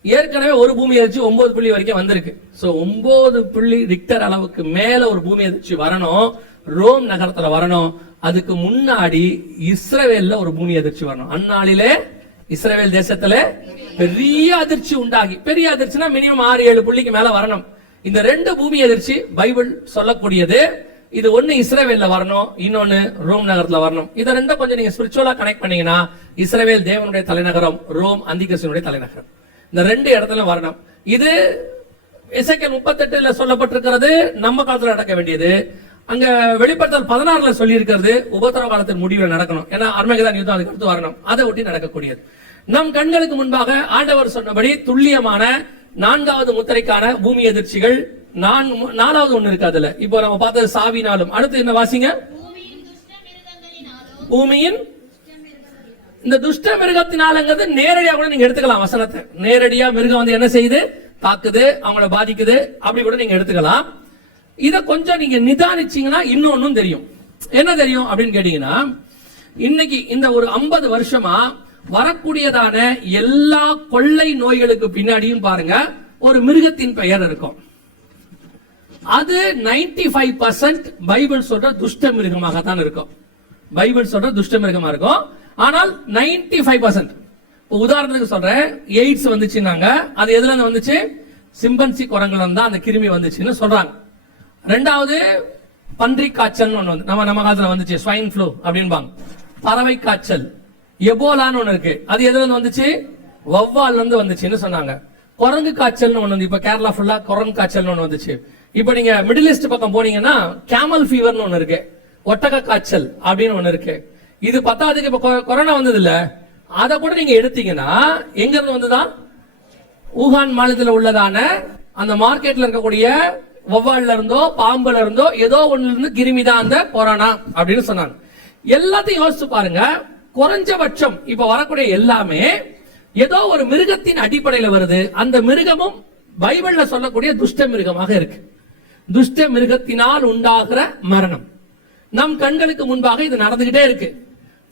ஏற்கனவே ஒரு பூமி அதிர்ச்சி 9 புள்ளி வரைக்கும் வந்திருக்கு. சோ 9 புள்ளி ரிக்டர் அளவுக்கு மேல ஒரு பூமி அதிர்ச்சி வரணும், ரோம் நகரத்துல வரணும். அதுக்கு முன்னாடி இஸ்ரவேல்ல ஒரு பூமி அதிர்ச்சி வரணும். அந்நாளிலே இஸ்ரவேல் தேசத்துல பெரிய அதிர்ச்சி உண்டாகி, பெரிய அதிர்ச்சினா மினிமம் 6-7 புள்ளிக்கு மேல வரணும். இந்த 2 பூமி அதிர்ச்சி பைபிள் சொல்லக்கூடியது. இது ஒண்ணு இஸ்ரவேல்ல வரணும், இன்னொன்னு ரோம் நகரத்துல வரணும். இத ரெண்டும் கொஞ்சம் நீங்க ஸ்பிரிச்சுவலா கனெக்ட் பண்ணீங்கன்னா, இஸ்ரவேல் தேவனுடைய தலைநகரம், ரோம் அந்திகிறிஸ்துவினுடைய தலைநகரம், இந்த 2 இடத்துல வரணும். இது எசேக்கியேல் 38ல சொல்லப்பட்டிருக்கிறது, நம்ம காலத்துல நடக்க வேண்டியது. அங்க வெளிப்படுத்தல் 16ல சொல்லி இருக்கிறது உபத்திரவ காலத்தின் முடிவில் நடக்கணும். ஏன்னா அர்மகெதோன் யுத்தம் அதுக்கு அடுத்து வரணும், அதை ஒட்டி நடக்கக்கூடியது. நம் கண்களுக்கு முன்பாக ஆண்டவர் சொன்னபடி துல்லியமான 4வது முத்திரைக்கான பூமி அதிர்ச்சிகள் 4வது ஒண்ணு இருக்கு அதுல. இப்போ நம்ம பார்த்தது சாவினாலும். அடுத்து என்ன வாசிங்க? பூமியின் இந்த துஷ்ட மிருகத்தினாலங்கிறது நேரடியா கூட நீங்க எடுத்துக்கலாம். வசனத்தை நேரடியா மிருகம் வந்து என்ன செய்யுது? தாக்குது, அவங்கள பாதிக்குது, அப்படி கூட நீங்க எடுத்துக்கலாம். இத கொஞ்சம் நீங்க நிதானிச்சீங்கன்னா இன்னொன்னும் தெரியும். என்ன தெரியும் அப்படின்னு கேட்டீங்கன்னா, இன்னைக்கு இந்த ஒரு 50 வருஷமா வரக்கூடியதான எல்லா கொள்ளை நோய்களுக்கு பின்னாடியும் பாருங்க ஒரு மிருகத்தின் பெயர் இருக்கும். அது 95% பைபிள் சொல்ற துஷ்ட மிருகமாகத்தான் இருக்கும். பைபிள் சொல்ற துஷ்ட மிருகமா இருக்கும். ஆனால் 95% உதாரணத்துக்கு சொல்றேன், எய்ட்ஸ் வந்துச்சுன்னாங்க, அது எதுல இருந்து வந்துச்சு? சிம்பன்சி குரங்குல தான் அந்த கிருமி வந்துச்சுன்னு சொல்றாங்க. 2வது பன்றி காய்ச்சல் ஒண்ணு வந்து நம்ம காலத்துல வந்துச்சு, ஸ்வைன் ஃப்ளூ அப்படின்பாங்க. பறவை காய்ச்சல், எபோலான்னு ஒண்ணு இருக்கு, அது எதுல இருந்து வந்துச்சு? வௌவால்ல இருந்து வந்துச்சுன்னு சொன்னாங்க. குரங்கு காய்ச்சல் ஒண்ணு வந்து, இப்ப கேரளா ஃபுல்லா குரங்கு காய்ச்சல் ஒண்ணு வந்துச்சு. இப்ப நீங்க மிடில் ஈஸ்ட் பக்கம் போனீங்கன்னா கேமல் ஃபீவர்னு ஒண்ணு இருக்கு, ஒட்டக காய்ச்சல் அப்படின்னு ஒண்ணு இருக்கு. இது பத்தாவதுக்கு இப்ப கொரோனா வந்தது இல்ல, அதை கூட நீங்க எடுத்தீங்கன்னா எங்க இருந்து வந்துதான்? ஊகான் மாநிலத்தில் உள்ளதான அந்த மார்க்கெட்ல இருக்கக்கூடிய வௌவால்ல இருந்தோ பாம்புல இருந்தோ ஏதோ ஒண்ணுல இருந்து கிருமிதான் அந்த கொரோனா அப்படின்னு சொன்னாங்க. எல்லாத்தையும் யோசிச்சு பாருங்க. குறைஞ்சபட்சம் இப்ப வரக்கூடிய எல்லாமே ஏதோ ஒரு மிருகத்தின் அடிப்படையில வருது. அந்த மிருகமும் பைபிள்ல சொல்லக்கூடிய துஷ்ட மிருகமாக இருக்கு. துஷ்ட மிருகத்தினால் உண்டாகிற மரணம் நம் கண்களுக்கு முன்பாக இது நடந்துகிட்டே இருக்கு.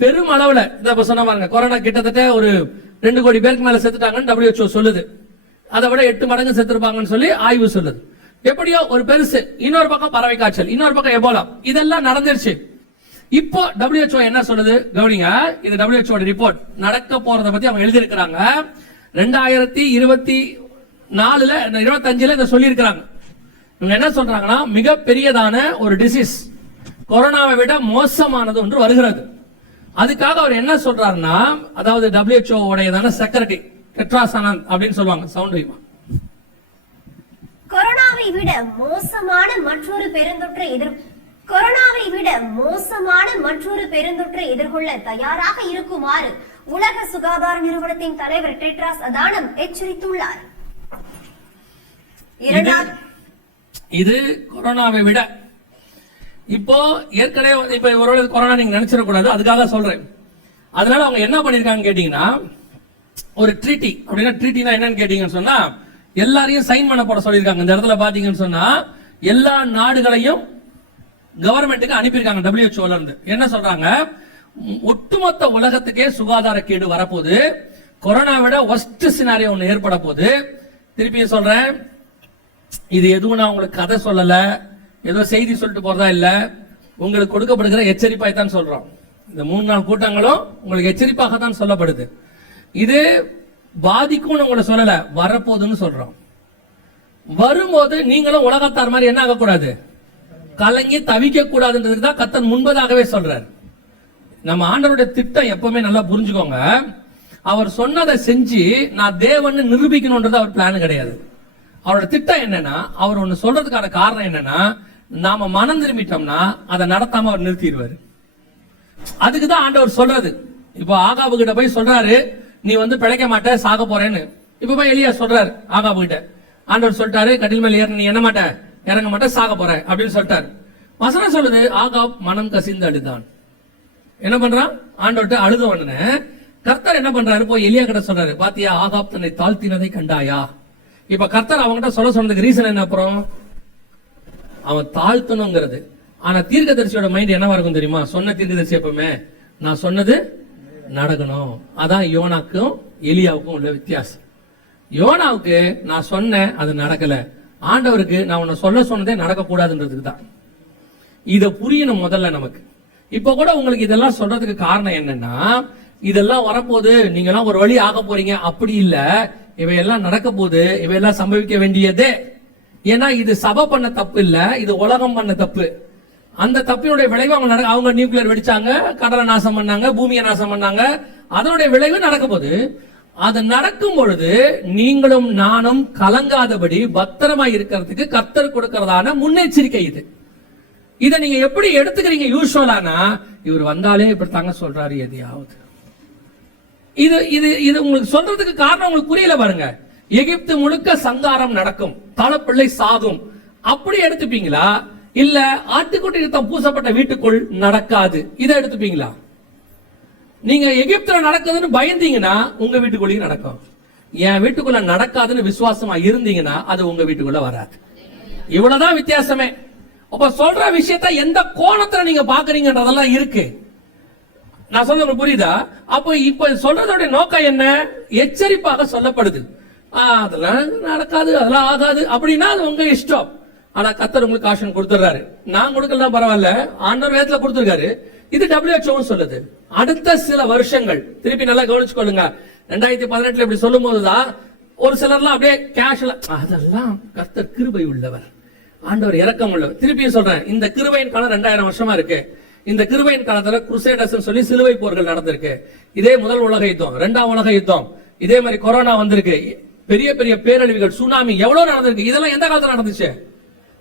பெரும் அளவுல இந்த சொன்ன பாருங்க, கொரோனா கிட்டத்தட்ட ஒரு 2 கோடி பேருக்கு மேல செத்துட்டாங்கன்னு WHO சொல்லுது. அதை விட 8 மடங்கு செத்துருப்பாங்கன்னு சொல்லி ஆய்வு சொல்லுது. எப்படியோ ஒரு பெருசு. இன்னொரு பக்கம் பறவை காய்ச்சல், இன்னொரு பக்கம் எபோலா, இதெல்லாம் நடந்துருச்சு. இப்போ WHO என்ன சொல்லுது கவனிங்க. இது WHO ரிப்போர்ட். நடக்க போறத பத்தி அவங்க எழுதி இருக்கிறாங்க. 2024ல 25ல இதை சொல்லி இருக்கிறாங்க. இவங்க என்ன சொல்றாங்கன்னா, மிக பெரியதான ஒரு டிசீஸ், கொரோனாவை விட மோசமானது ஒன்று வருகிறது. அதுக்காக அவர் என்ன சொல்றாருன்னா, அதாவது WHO உடையதான செக்ரட்டரி டெட்ராஸ் அனந்த் அப்படின்னு சொல்லுவாங்க. சவுண்ட் வைமா. கொரோனாவை விட மோசமான மற்றொரு பெருந்தொற்றை எதிர்கொள்ள தயாராக இருக்குமாறு உலக சுகாதார நிறுவனத்தின் தலைவர் டெட்ராஸ் அதானம் எச்சரித்துள்ளார். இது கொரோனாவை விட இப்போ ஏற்கனவே இப்ப ஒருவேளை கொரோனா நீங்க நினைச்சிடக்கூடாது, அதுக்காக சொல்றேன். அதனால அவங்க என்ன பண்ணிருக்காங்க கேட்டீங்கன்னா, ஒரு ட்ரீட்டி. அப்படின்னா ட்ரீட்டினா என்னன்னு கேட்டீங்கன்னு சொன்னா, எல்லாரையும் சைன் பண்ண போட சொல்லியிருக்காங்க. இந்த இடத்துல பாத்தீங்கன்னு சொன்னா எல்லா நாடுகளையும் கவர்மெண்ட்டுக்கு அனுப்பியிருக்காங்க. WHO இருந்து என்ன சொல்றாங்க, ஒட்டுமொத்த உலகத்துக்கே சுகாதார கேடு வரப்போகுது. கொரோனா விட ஒஸ்ட் சினாரியோ ஒன்று ஏற்பட போகுது. திருப்பி சொல்றேன், இது எதுவும் நான் உங்களுக்கு கதை சொல்லல, ஏதோ செய்தி சொல்லிட்டு போறதா இல்ல, உங்களுக்கு கொடுக்கப்படுகிற எச்சரிப்பாய் தான் சொல்றோம். இந்த 3 நாள் கூட்டங்களும் உங்களுக்கு எச்சரிப்பாக தான் சொல்லப்படுது. இது பாதிக்கும் உங்களை சொல்லல, வரப்போகுதுன்னு சொல்றோம். வரும்போது நீங்களும் உலகத்தார் மாதிரி என்ன ஆகக்கூடாது, கலங்கி தவிக்க கூடாதுன்றதுக்கு தான் கர்த்தர் முன்பதாகவே சொல்றாரு. நம்ம ஆண்டவருடைய திட்டம் எப்பவுமே நல்லா புரிஞ்சுக்கோங்க. அவர் சொன்னதை செஞ்சு நான் தேவன்னு நிரூபிக்கணும்ன்றது அவர் பிளான் கிடையாது. அவரோட திட்டம் என்னன்னா, அவர் ஒண்ணு சொல்றதுக்கான காரணம் என்னன்னா, நாம மனம் திரும்பிட்டோம்னா அதை நடத்தாம அவர் நிறுத்திடுவாரு. அதுக்குதான் ஆண்டவர் சொல்றது. இப்போ ஆகாபு கிட்ட போய் சொல்றாரு, நீ பிழைக்க மாட்ட, சாக போறேன்னு. இப்ப போய் எலியா சொல்றாரு ஆகாபு கிட்ட. ஆண்டவர் சொல்லிட்டாரு, கட்டில் மேல ஏற நீ என்ன மாட்ட, இறங்க மாட்ட, சாக போற அப்படின்னு சொல்லிட்டாரு. வசனம் சொல்லுது, ஆகாப் மனம் கசிந்து அழுதான். என்ன பண்றான், ஆண்டவர்கிட்ட அழுத உடனே கர்த்தர் என்ன பண்றாரு, போய் எலியா கிட்ட சொல்றாரு, பாத்தியா ஆகாப் தன்னை தாழ்த்தினதை கண்டாயா. இப்ப கர்த்தர் அவங்ககிட்ட சொல்ல சொன்னதுக்கு ரீசன் என்ன, அப்புறம் அவன் தாழ்த்தணுங்கிறது. ஆனா தீர்க்கதரிசியோட மைண்ட் என்னவா இருக்கும் தெரியுமா, சொன்ன தீர்க்கதரிசி எப்பவுமே நான் சொன்னது நடக்கணும். அதான் யோனாக்கும் எலியாவுக்கும் உள்ள வித்தியாசம். யோனாவுக்கு நான் சொன்னேன், அது நடக்கல. ஆண்டவருக்கு நான் உன்னை சொல்ல சொன்னதே நடக்க கூடாதுன்றதுக்கு தான். இத புரியணும் முதல்ல நமக்கு. இப்ப கூட உங்களுக்கு இதெல்லாம் சொல்றதுக்கு காரணம் என்னன்னா, இதெல்லாம் வரப்போது, நீங்க எல்லாம் ஒரு வழி ஆக போறீங்க, அப்படி இல்ல. இவையெல்லாம் நடக்க போது, இவையெல்லாம் சம்பவிக்க வேண்டியதே. ஏன்னா இது சபை பண்ண தப்பு இல்ல, இது உலகம் பண்ண தப்பு. அந்த தப்பினுடைய விளைவு அவங்க நியூக்ளியர் வெடிச்சாங்க, கடலை நாசம் பண்ணாங்க, பூமியை நாசம் பண்ணாங்க. அதனுடைய விளைவு நடக்க போது. அது நடக்கும் பொழுது நீங்களும் நானும் கலங்காதபடி பத்திரமா இருக்கிறதுக்கு கர்த்தர் கொடுக்கிறதான முன்னெச்சரிக்கை இது. இதை நீங்க எப்படி எடுத்துக்கிறீங்க யூசுவலானா, இவர் வந்தாலே இப்படி தாங்க சொல்றாரு எதையாவது. இது இது இது உங்களுக்கு சொல்றதுக்கு காரணம் உங்களுக்கு புரியல பாருங்க. எகிப்து முழுக்க சங்காரம் நடக்கும், தலப்பிள்ளை சாகும், அப்படி எடுத்துப்பீங்களா? இல்ல ஆட்டுக்குட்டி ரத்தம் பூசப்பட்ட வீட்டுக்குள் நடக்காது, இதை எடுத்துப்பீங்களா? நீங்க எகிப்துல நடக்குதுன்னு பயந்தீங்கன்னா உங்க வீட்டுக்குள்ளேயும் நடக்கும். என் வீட்டுக்குள்ள நடக்காதுன்னு விசுவாசமா இருந்தீங்கன்னா அது உங்க வீட்டுக்குள்ள வராது. இவ்வளவுதான் வித்தியாசமே. அப்ப சொல்ற விஷயத்த எந்த கோணத்துல நீங்க பாக்குறீங்கன்றதெல்லாம் இருக்கு. நான் சொல்றது புரியுதா? அப்ப இப்ப சொல்றதோட நோக்கம் என்ன, எச்சரிப்பாக சொல்லப்படுது. அதெல்லாம் நடக்காது, அதெல்லாம் ஆகாது அப்படின்னா அது உங்க இஷ்டம். ஆனா கர்த்தர் உங்களுக்கு காஷன் கொடுத்துறாரு. நான் கொடுக்கலாம் பரவாயில்ல, ஆண்டவர் வேதத்துல கொடுத்திருக்காரு. இது WHO சொல்லுது. அடுத்த சில வருஷங்கள் திருப்பி நல்லா கவனிச்சுக்கொள்ளுங்க. 2018 இப்படி சொல்லும் போதுதான் ஒரு சிலர்லாம் அப்படியே கேஷுவலா, அதெல்லாம் கர்த்தர் கிருபை உள்ளவர், ஆண்டவர் இரக்கம் உள்ளவர். திருப்பியும் சொல்றேன், இந்த கிருபையின் காலம் 2000 வருஷமா இருக்கு. இந்த கிருபையின் காலத்துல குருசேடர்ஸ் சொல்லி சிலுவை போர்கள் நடந்திருக்கு. இதே முதல் உலக யுத்தம், 2ஆம் உலக யுத்தம், இதே மாதிரி கொரோனா வந்திருக்கு, பெரிய பெரிய பேரழிவுகள், சுனாமி எவ்வளவு நடந்திருக்கு. இதெல்லாம் எந்த காலத்துல நடந்துச்சு?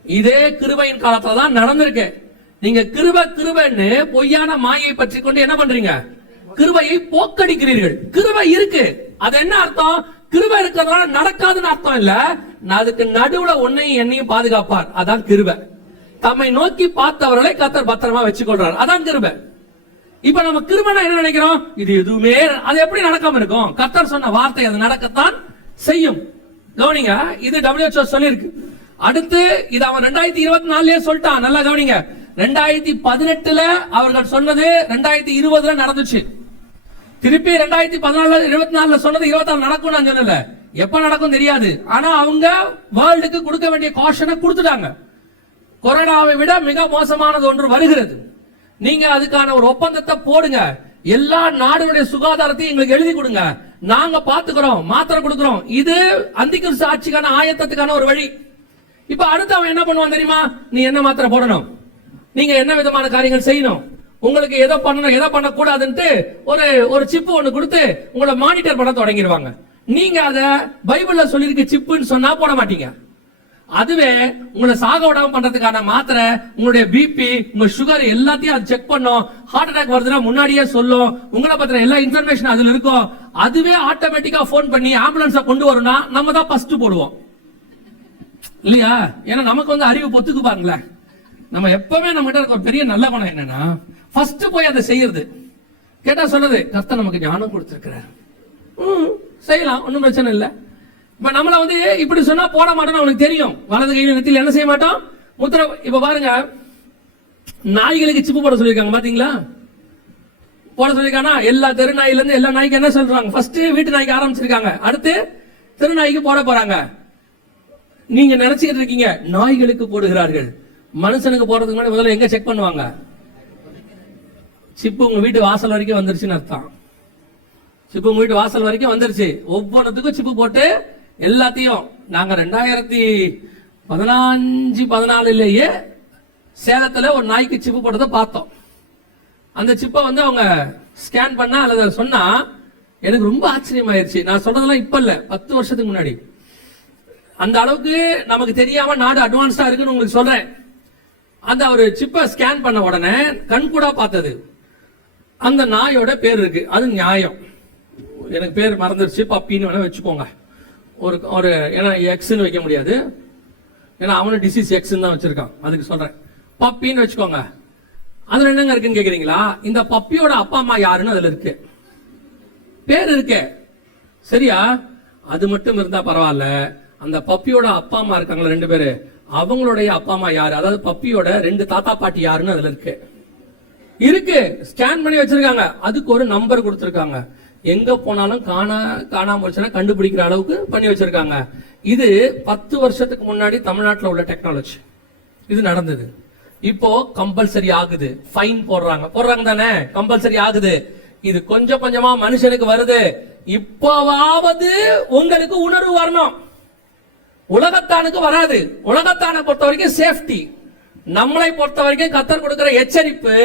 இதே கிருபையின் காலத்துல தான் நடந்திருக்கு. நீங்க கிருபைன்னு பொய்யான மாயை பற்றி கொண்டு என்ன பண்றீங்க? கிருபையை போக்கடிக்கிறீர்கள். கிருபை இருக்கு, அது என்ன அர்த்தம்? கிருபை இருக்கிறதுனால நடக்காதுன்னு அர்த்தம் இல்ல. அதுக்கு நடுவுல உன்னையும் என்னையும் பாதுகாப்பார், அதான் கிருபை. தம்மை நோக்கி பார்த்தவர்களை கர்த்தர் பத்திரமா வச்சுக்கொள்றார், அதான் கிருபை. இப்ப நம்ம கிருபைனா என்ன நினைக்கிறோம்? இது எதுவுமே அது எப்படி நடக்காம இருக்கும்? கர்த்தர் சொன்ன வார்த்தை அது நடக்கத்தான் செய்யும். கவனிங்க, இது WHO சொல்லிருக்கு. அடுத்து இது அவன் 2024 சொல்லிட்டான். நல்லா கவனிங்க, 2018 அவர்கள் சொன்னது 2020 நடந்துச்சு. திருப்பி 2014 சொன்னது 24 நடக்கும் நான் சொல்லல. எப்ப நடக்கும் தெரியாது. ஆனா அவங்க வேர்ல்டுக்கு கொடுக்க வேண்டிய காஷனை கொடுத்துட்டாங்க. கொரோனாவை விட மிக மோசமானது ஒன்று வருகிறது. நீங்க அதுக்கான ஒரு ஒப்பந்தத்தை போடுங்க. எல்லா நாடுகளுடைய சுகாதாரத்தையும் எங்களுக்கு எழுதி கொடுங்க, நாங்க பாத்துக்கிறோம், மாத்திரை கொடுக்கிறோம். இது அந்திகிறிஸ்து ஆட்சிக்கான ஆயத்தத்துக்கான ஒரு வழி. இப்ப அடுத்து அவன் என்ன பண்ணுவான் தெரியுமா? நீ என்ன மாத்திரை போடணும், நீங்க என்ன விதமான காரியங்கள் செய்யணும், உங்களுக்கு எதை பண்ணணும் எதை பண்ணக்கூடாதுன்ட்டு ஒரு சிப்பு ஒண்ணு கொடுத்து உங்களை மானிட்டர் பண்ண தொடங்கிடுவாங்க. நீங்க அத பைபிள்ல சொல்லியிருக்க சிப்புன்னு சொன்னா போட மாட்டீங்க. அதுவே உங்களை சாக விடாம பண்றதுக்கான மாத்திரை, உங்களுடைய பிபி, உங்க சுகர் எல்லாத்தையும் அது செக் பண்ணும். ஹார்ட் அட்டாக் வருதுன்னா முன்னாடியே சொல்லும். உங்களை பத்திர எல்லா இன்ஃபர்மேஷன் அதுல இருக்கும். அதுவே ஆட்டோமேட்டிக்கா போன் பண்ணி ஆம்புலன்ஸ கொண்டு வரும்னா நம்ம தான் ஃபர்ஸ்ட் போடுவோம் இல்லையா? ஏன்னா நமக்கு வந்து அறிவு பொத்துக்கு பாருங்களேன். நம்ம எப்பவுமே நம்ம கிட்ட இருக்க ஒரு பெரிய நல்ல குணம் என்னன்னா, ஃபர்ஸ்ட் போய் அதை செய்யறது. கேட்டா சொல்றது, கர்த்தர் நமக்கு ஞானம் கொடுத்திருக்கிறார், செய்யலாம், ஒன்னும் பிரச்சனை இல்லை. இப்ப நம்மள வந்து இப்படி சொன்னா போட மாட்டோம்னு அவனுக்கு தெரியும். வலது கையில நெத்தியில் என்ன செய்ய மாட்டோம்? முத்திரை. இப்ப பாருங்க, நாய்களுக்கு சிப்பு போட சொல்லியிருக்காங்க பாத்தீங்களா? போட சொல்லியிருக்காங்க. எல்லா தெரு நாயில இருந்து எல்லா நாய்க்கு என்ன சொல்றாங்க? ஃபர்ஸ்ட் வீட்டு நாய்க்கு ஆரம்பிச்சிருக்காங்க, அடுத்து தெரு நாய்க்கு போட போறாங்க. நீங்க நினைச்சுக்கிட்டு இருக்கீங்க நாய்களுக்கு போடுகிறார்கள், மனுஷனுக்கு போடுறதுக்கு முன்னாடி முதல்ல எங்க செக் பண்ணுவாங்க? சிப்பு உங்க வீட்டு வாசல் வரைக்கும் வந்துருச்சுன்னு அர்த்தம். சிப்பு உங்க வீட்டு வாசல் வரைக்கும் வந்துருச்சு. ஒவ்வொன்றுத்துக்கும் சிப்பு போட்டு எல்லாத்தையும் நாங்க 2015-14 சேலத்துல ஒரு நாய்க்கு சிப்பு போட்டதை பார்த்தோம். அந்த சிப்பை வந்து அவங்க ஸ்கேன் பண்ணா அல்லது சொன்னா எனக்கு ரொம்ப ஆச்சரியமாயிருச்சு. நான் சொல்றதெல்லாம் இப்ப இல்ல, 10 வருஷத்துக்கு முன்னாடி. அந்த அளவுக்கு நமக்கு தெரியாம நாடு அட்வான்ஸ்டா இருக்குன்னு உங்களுக்கு சொல்றேன். அந்த ஒரு சிப்பை ஸ்கேன் பண்ண உடனே கண் கூட பார்த்தது, அந்த நாயோட பேர் இருக்கு. அது நியாயம், எனக்கு பேர் மறந்துருச்சு, பப்பின்னு வேணா வச்சுக்கோங்க. ஒரு ஏன்னா எக்ஸ்ன்னு வைக்க முடியாது, ஏன்னா அவனு டிசீஸ் எக்ஸ்ன்னு தான் வச்சிருக்கான், அதுக்கு சொல்றேன். பப்பின்னு வச்சுக்கோங்க. அதுல என்னங்க இருக்குன்னு கேக்குறீங்களா? இந்த பப்பியோட அப்பா அம்மா யாருன்னு அதுல இருக்கு, பேர் இருக்கு. சரியா? அது மட்டும் இருந்தா பரவாயில்ல, அந்த பப்பியோட அப்பா அம்மா இருக்காங்களா 2 பேரு, அவங்களுடைய அப்பா அம்மா யாரு, அதாவது பப்பியோட 2 தாத்தா பாட்டி யாருன்னு அதுல இருக்கு. ஸ்கேன் பண்ணி வச்சிருக்காங்க. அதுக்கு ஒரு நம்பர் கொடுத்திருக்காங்க. எங்க போனாலும் காணாம போச்சுன்னா கண்டுபிடிக்கிற அளவுக்கு பண்ணி வச்சிருக்காங்க. இது 10 வருஷத்துக்கு முன்னாடி தமிழ்நாட்டில் உள்ள டெக்னாலஜி. இது நடந்தது. இப்போ கம்பல்சரி ஆகுது, ஃபைன் போடுறாங்க தானே, கம்பல்சரி ஆகுது. இது கொஞ்சம் கொஞ்சமா மனுஷனுக்கு வருது. இப்போவாவது உங்களுக்கு உணர்வு வரணும். உலகத்தானுக்கு வராது. உலகத்தானை பொறுத்த வரைக்கும் சேஃப்டி. நம்மளை பொறுத்த வரைக்கும் கர்த்தர் கொடுக்கிற எச்சரிப்பு,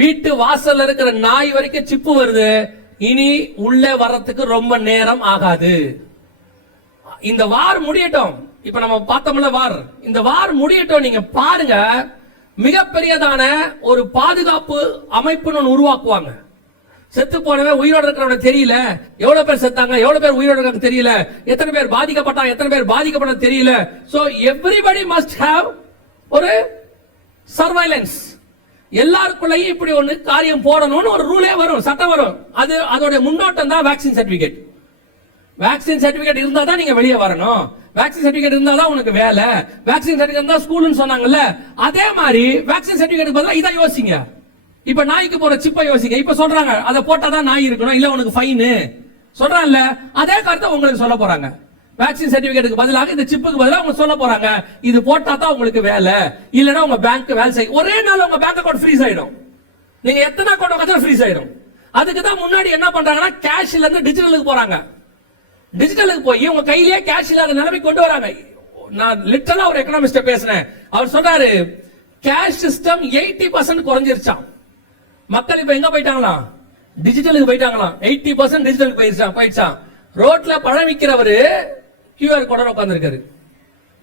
வீட்டு வாசல்ல இருக்கிற நாய் வரைக்கும் சிப்பு வருது. இனி உள்ளே வர்றதுக்கு ரொம்ப நேரம் ஆகாது. இந்த வார் முடியட்டும். இப்ப நம்ம பார்த்தோம்ல வார், இந்த வார் முடியட்டும். நீங்க பாருங்க, மிகப்பெரியதான ஒரு பாதுகாப்பு அமைப்புன்னு உருவாக்குவாங்க. செத்து போனவன் உயிரோட இருக்கிறவன தெரியல, எவ்வளவு பேர் செத்தாங்க, எவ்வளவு பேர் உயிரோட இருக்காங்க தெரியல, எத்தனை பேர் பாதிக்கப்பட்டாங்க, எத்தனை பேர் பாதிக்கப்பட தெரியல. சோ எவ்ரிபடி மஸ்ட் ஹேவ் ஒரு சர்வைலன்ஸ். எல்லாருக்குள்ளேயும் இப்படி ஒண்ணு காரியம் போடணும்னு ஒரு ரூலே வரும், சட்டம் வரும். அதோட முன்னோட்டம் தான் வேக்சின் சர்டிபிகேட். வேக்சின் சர்டிபிகேட் இருந்தா தான் நீங்க வெளியே வரணும். வேக்சின் சர்டிபிகேட் இருந்தா தான் உனக்கு வேலை. வேக்சின் சர்டிபிகேட் இருந்தா ஸ்கூல்னு சொன்னாங்கல்ல, அதே மாதிரி வேக்சின் சர்டிபிகேட் பதிலா இதை யோசிங்க. இப்ப நாய்க்கு போற சிப்பை யோசிங்க. இப்ப சொல்றாங்க அதை போட்டாதான் நாய் இருக்கணும், இல்ல உனக்கு ஃபைன் சொல்றாங்கல்ல, அதே கருத்தை உங்களுக்கு சொல்ல போறாங்க. வேக்சின் சர்டிபிகேட்டுக்கு பதிலாக இந்த சிப்புக்கு பதிலாக அவங்க சொல்ல போறாங்க, இது போட்டா தான் உங்களுக்கு வேலை, இல்லனா உங்க பேங்க் வேலை செய்யும். ஒரே நாள் உங்க பேங்க் அக்கவுண்ட் ஃப்ரீஸ் ஆயிடும். நீங்க எத்தனை அக்கவுண்ட் வச்சாலும் ஃப்ரீஸ் ஆயிடும். அதுக்கு தான் முன்னாடி என்ன பண்றாங்கன்னா கேஷ்ல இருந்து டிஜிட்டலுக்கு போறாங்க. டிஜிட்டலுக்கு போய் உங்க கையிலேயே கேஷ் இல்லாத நிலைமை கொண்டு வராங்க. நான் லிட்டரலா ஒரு எக்கனாமிஸ்ட பேசினேன். அவர் சொல்றாரு கேஷ் சிஸ்டம் 80% குறைஞ்சிருச்சாம். மக்கள் இப்ப எங்க போயிட்டாங்களாம்? டிஜிட்டலுக்கு போயிட்டாங்களாம். 80% டிஜிட்டலுக்கு போயிடுச்சாம். ரோட்ல பழம் விக்கிறவரு QR கோட உட்கார்ந்து இருக்காரு.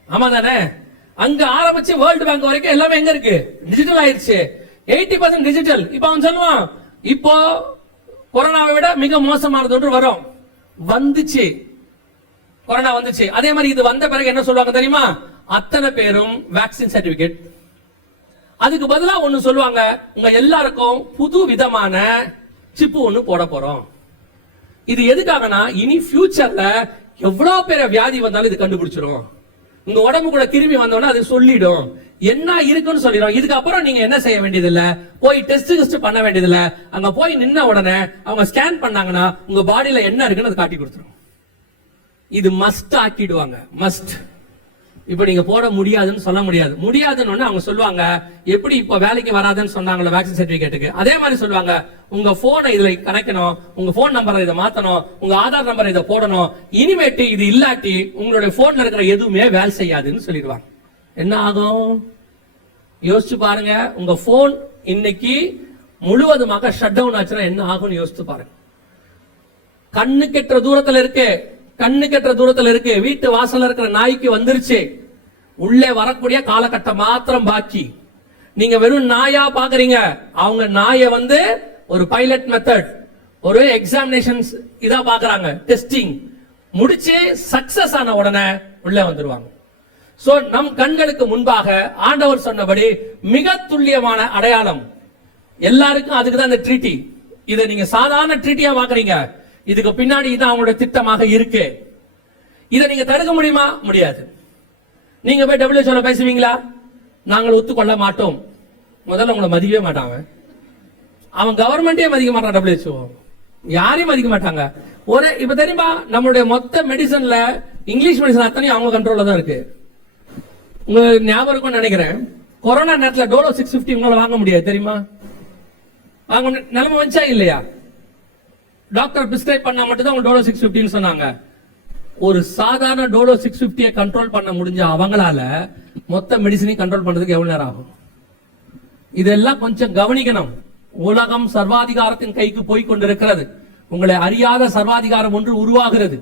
ஆமா தானே? அங்க ஆரம்பிச்சு வேர்ல்டு பேங்க் வரைக்கும் எல்லாமே எங்க இருக்கு? டிஜிட்டல் ஆயிருச்சு. 80% டிஜிட்டல். இப்ப அவன் சொல்லுவான், இப்போ கொரோனாவை விட மிக மோசமானது ஒன்று வரும். வந்துச்சு, கொரோனா வந்துச்சு. அதே மாதிரி இது வந்த பிறகு என்ன சொல்லுவாங்க தெரியுமா? அத்தனை பேரும் வேக்சின் சர்டிபிகேட். அதுக்கு பதிலா ஒண்ணு சொல்லுவாங்க, உங்க எல்லாருக்கும் புது விதமான சிப்பு ஒண்ணு போட போறோம். இது எதுக்காகனா, இனி ஃபியூச்சர்ல எவ்வளவு பேர் வியாதி வந்தாலும் இது கண்டுபிடிச்சிரும். உங்க உடம்புக்குள்ள கிருமி வந்தோன்னா அது சொல்லிடும், என்ன இருக்குன்னு சொல்லிடும். இதுக்கப்புறம் நீங்க என்ன செய்ய வேண்டியதில்ல, போய் டெஸ்ட் பண்ண வேண்டியதில்ல. அங்க போய் நின்ன உடனே அவங்க ஸ்கேன் பண்ணாங்கன்னா உங்க பாடியில என்ன இருக்குன்னு அது காட்டி கொடுத்துரும். இது மஸ்ட் ஆக்கிடுவாங்க, மஸ்ட். இப்ப நீங்க போட முடியாதுன்னு சொல்ல முடியாது. முடியாதுன்னு அவங்க சொல்லுவாங்க, எப்படி இப்ப வேலைக்கு வராதுன்னு சொன்னாங்களோ வேக்சின் சர்டிபிகேட்டுக்கு, அதே மாதிரி சொல்லுவாங்க, உங்க போனை இதுல கனெக்டணும், உங்க போன் நம்பரை இதை மாத்தணும், உங்க ஆதார் நம்பரை இதை போடணும். இனிமேட்டு இது இல்லாட்டி உங்களுடைய போன்ல இருக்கிற எதுவுமே வேலை செய்யாதுன்னு சொல்லிடுவாங்க. என்ன ஆகும் யோசிச்சு பாருங்க. உங்க போன் இன்னைக்கு முழுவதுமாக ஷட் டவுன் ஆச்சுன்னா என்ன ஆகும்னு யோசிச்சு பாருங்க. கண்ணு கெட்டுற தூரத்துல இருக்கு, கண்ணு கெட்டுற தூரத்துல இருக்கு. வீட்டு வாசல்ல இருக்கிற நாய்க்கு வந்துருச்சு, உள்ளே வரக்கூடிய காலகட்டம் மாத்திரம் பாக்கி. நீங்க வெறும் நாயா பாக்குறீங்க, அவங்க நாயை ஒரு பைலட் மெத்தட், ஒரு எக்ஸாமினேஷன்ஸ் இதா பாக்குறாங்க, டெஸ்டிங் முடிச்சு சக்சஸ் ஆன உடனே உள்ளே வந்துருவாங்க. சோ நம் கண்களுக்கு முன்பாக ஆண்டவர் சொன்னபடி மிக துல்லியமான அடையாளம். எல்லாருக்கும் அதுக்கு தான் இந்த ட்ரீட்டி. இதை நீங்க சாதாரண ட்ரீட்டியா பாக்குறீங்க, இதுக்கு பின்னாடி இதான் அவங்களுடைய திட்டமாக இருக்கு. இதை நீங்க தடுக்க முடியுமா? முடியாது. நீங்க போய் WHO பேசுவீங்களா? நாங்கள் ஒத்துக்கொள்ள மாட்டோம். முதல்ல உங்களை மதிக்கவே மாட்டாங்க. அவன் கவர்மெண்டே மதிக்க மாட்டான், WHO யாரையும் மதிக்க மாட்டாங்க. ஒரு இப்ப தெரியுமா, நம்மளுடைய மொத்த மெடிசன்ல இங்கிலீஷ் மெடிசன் அத்தனையும் அவங்க கண்ட்ரோல்ல தான் இருக்கு. உங்களுக்கு ஞாபகம் இருக்கும்னு நினைக்கிறேன், கொரோனா நேரத்தில் டோலோ 650 உங்களால வாங்க முடியாது தெரியுமா? வாங்க நிலைமை வந்துச்சா இல்லையா? டாக்டர் பிரிஸ்கிரைப் பண்ணா மட்டும் தான் டோலோ 650 சொன்னாங்க. ஒரு சாதாரண டோலோ 650 கண்ட்ரோல் பண்ண முடிஞ்ச அவங்களால மொத்த மெடிசனையும் கண்ட்ரோல் பண்றதுக்கு எவ்வளவு நேரம் ஆகும்? இதெல்லாம் கொஞ்சம் கவனிக்கணும். உலகம் சர்வாதிகாரத்தின் கைக்கு போய் கொண்டிருக்கிறது. உங்களை அறியாத சர்வாதிகாரம் ஒன்று உருவாகிறது.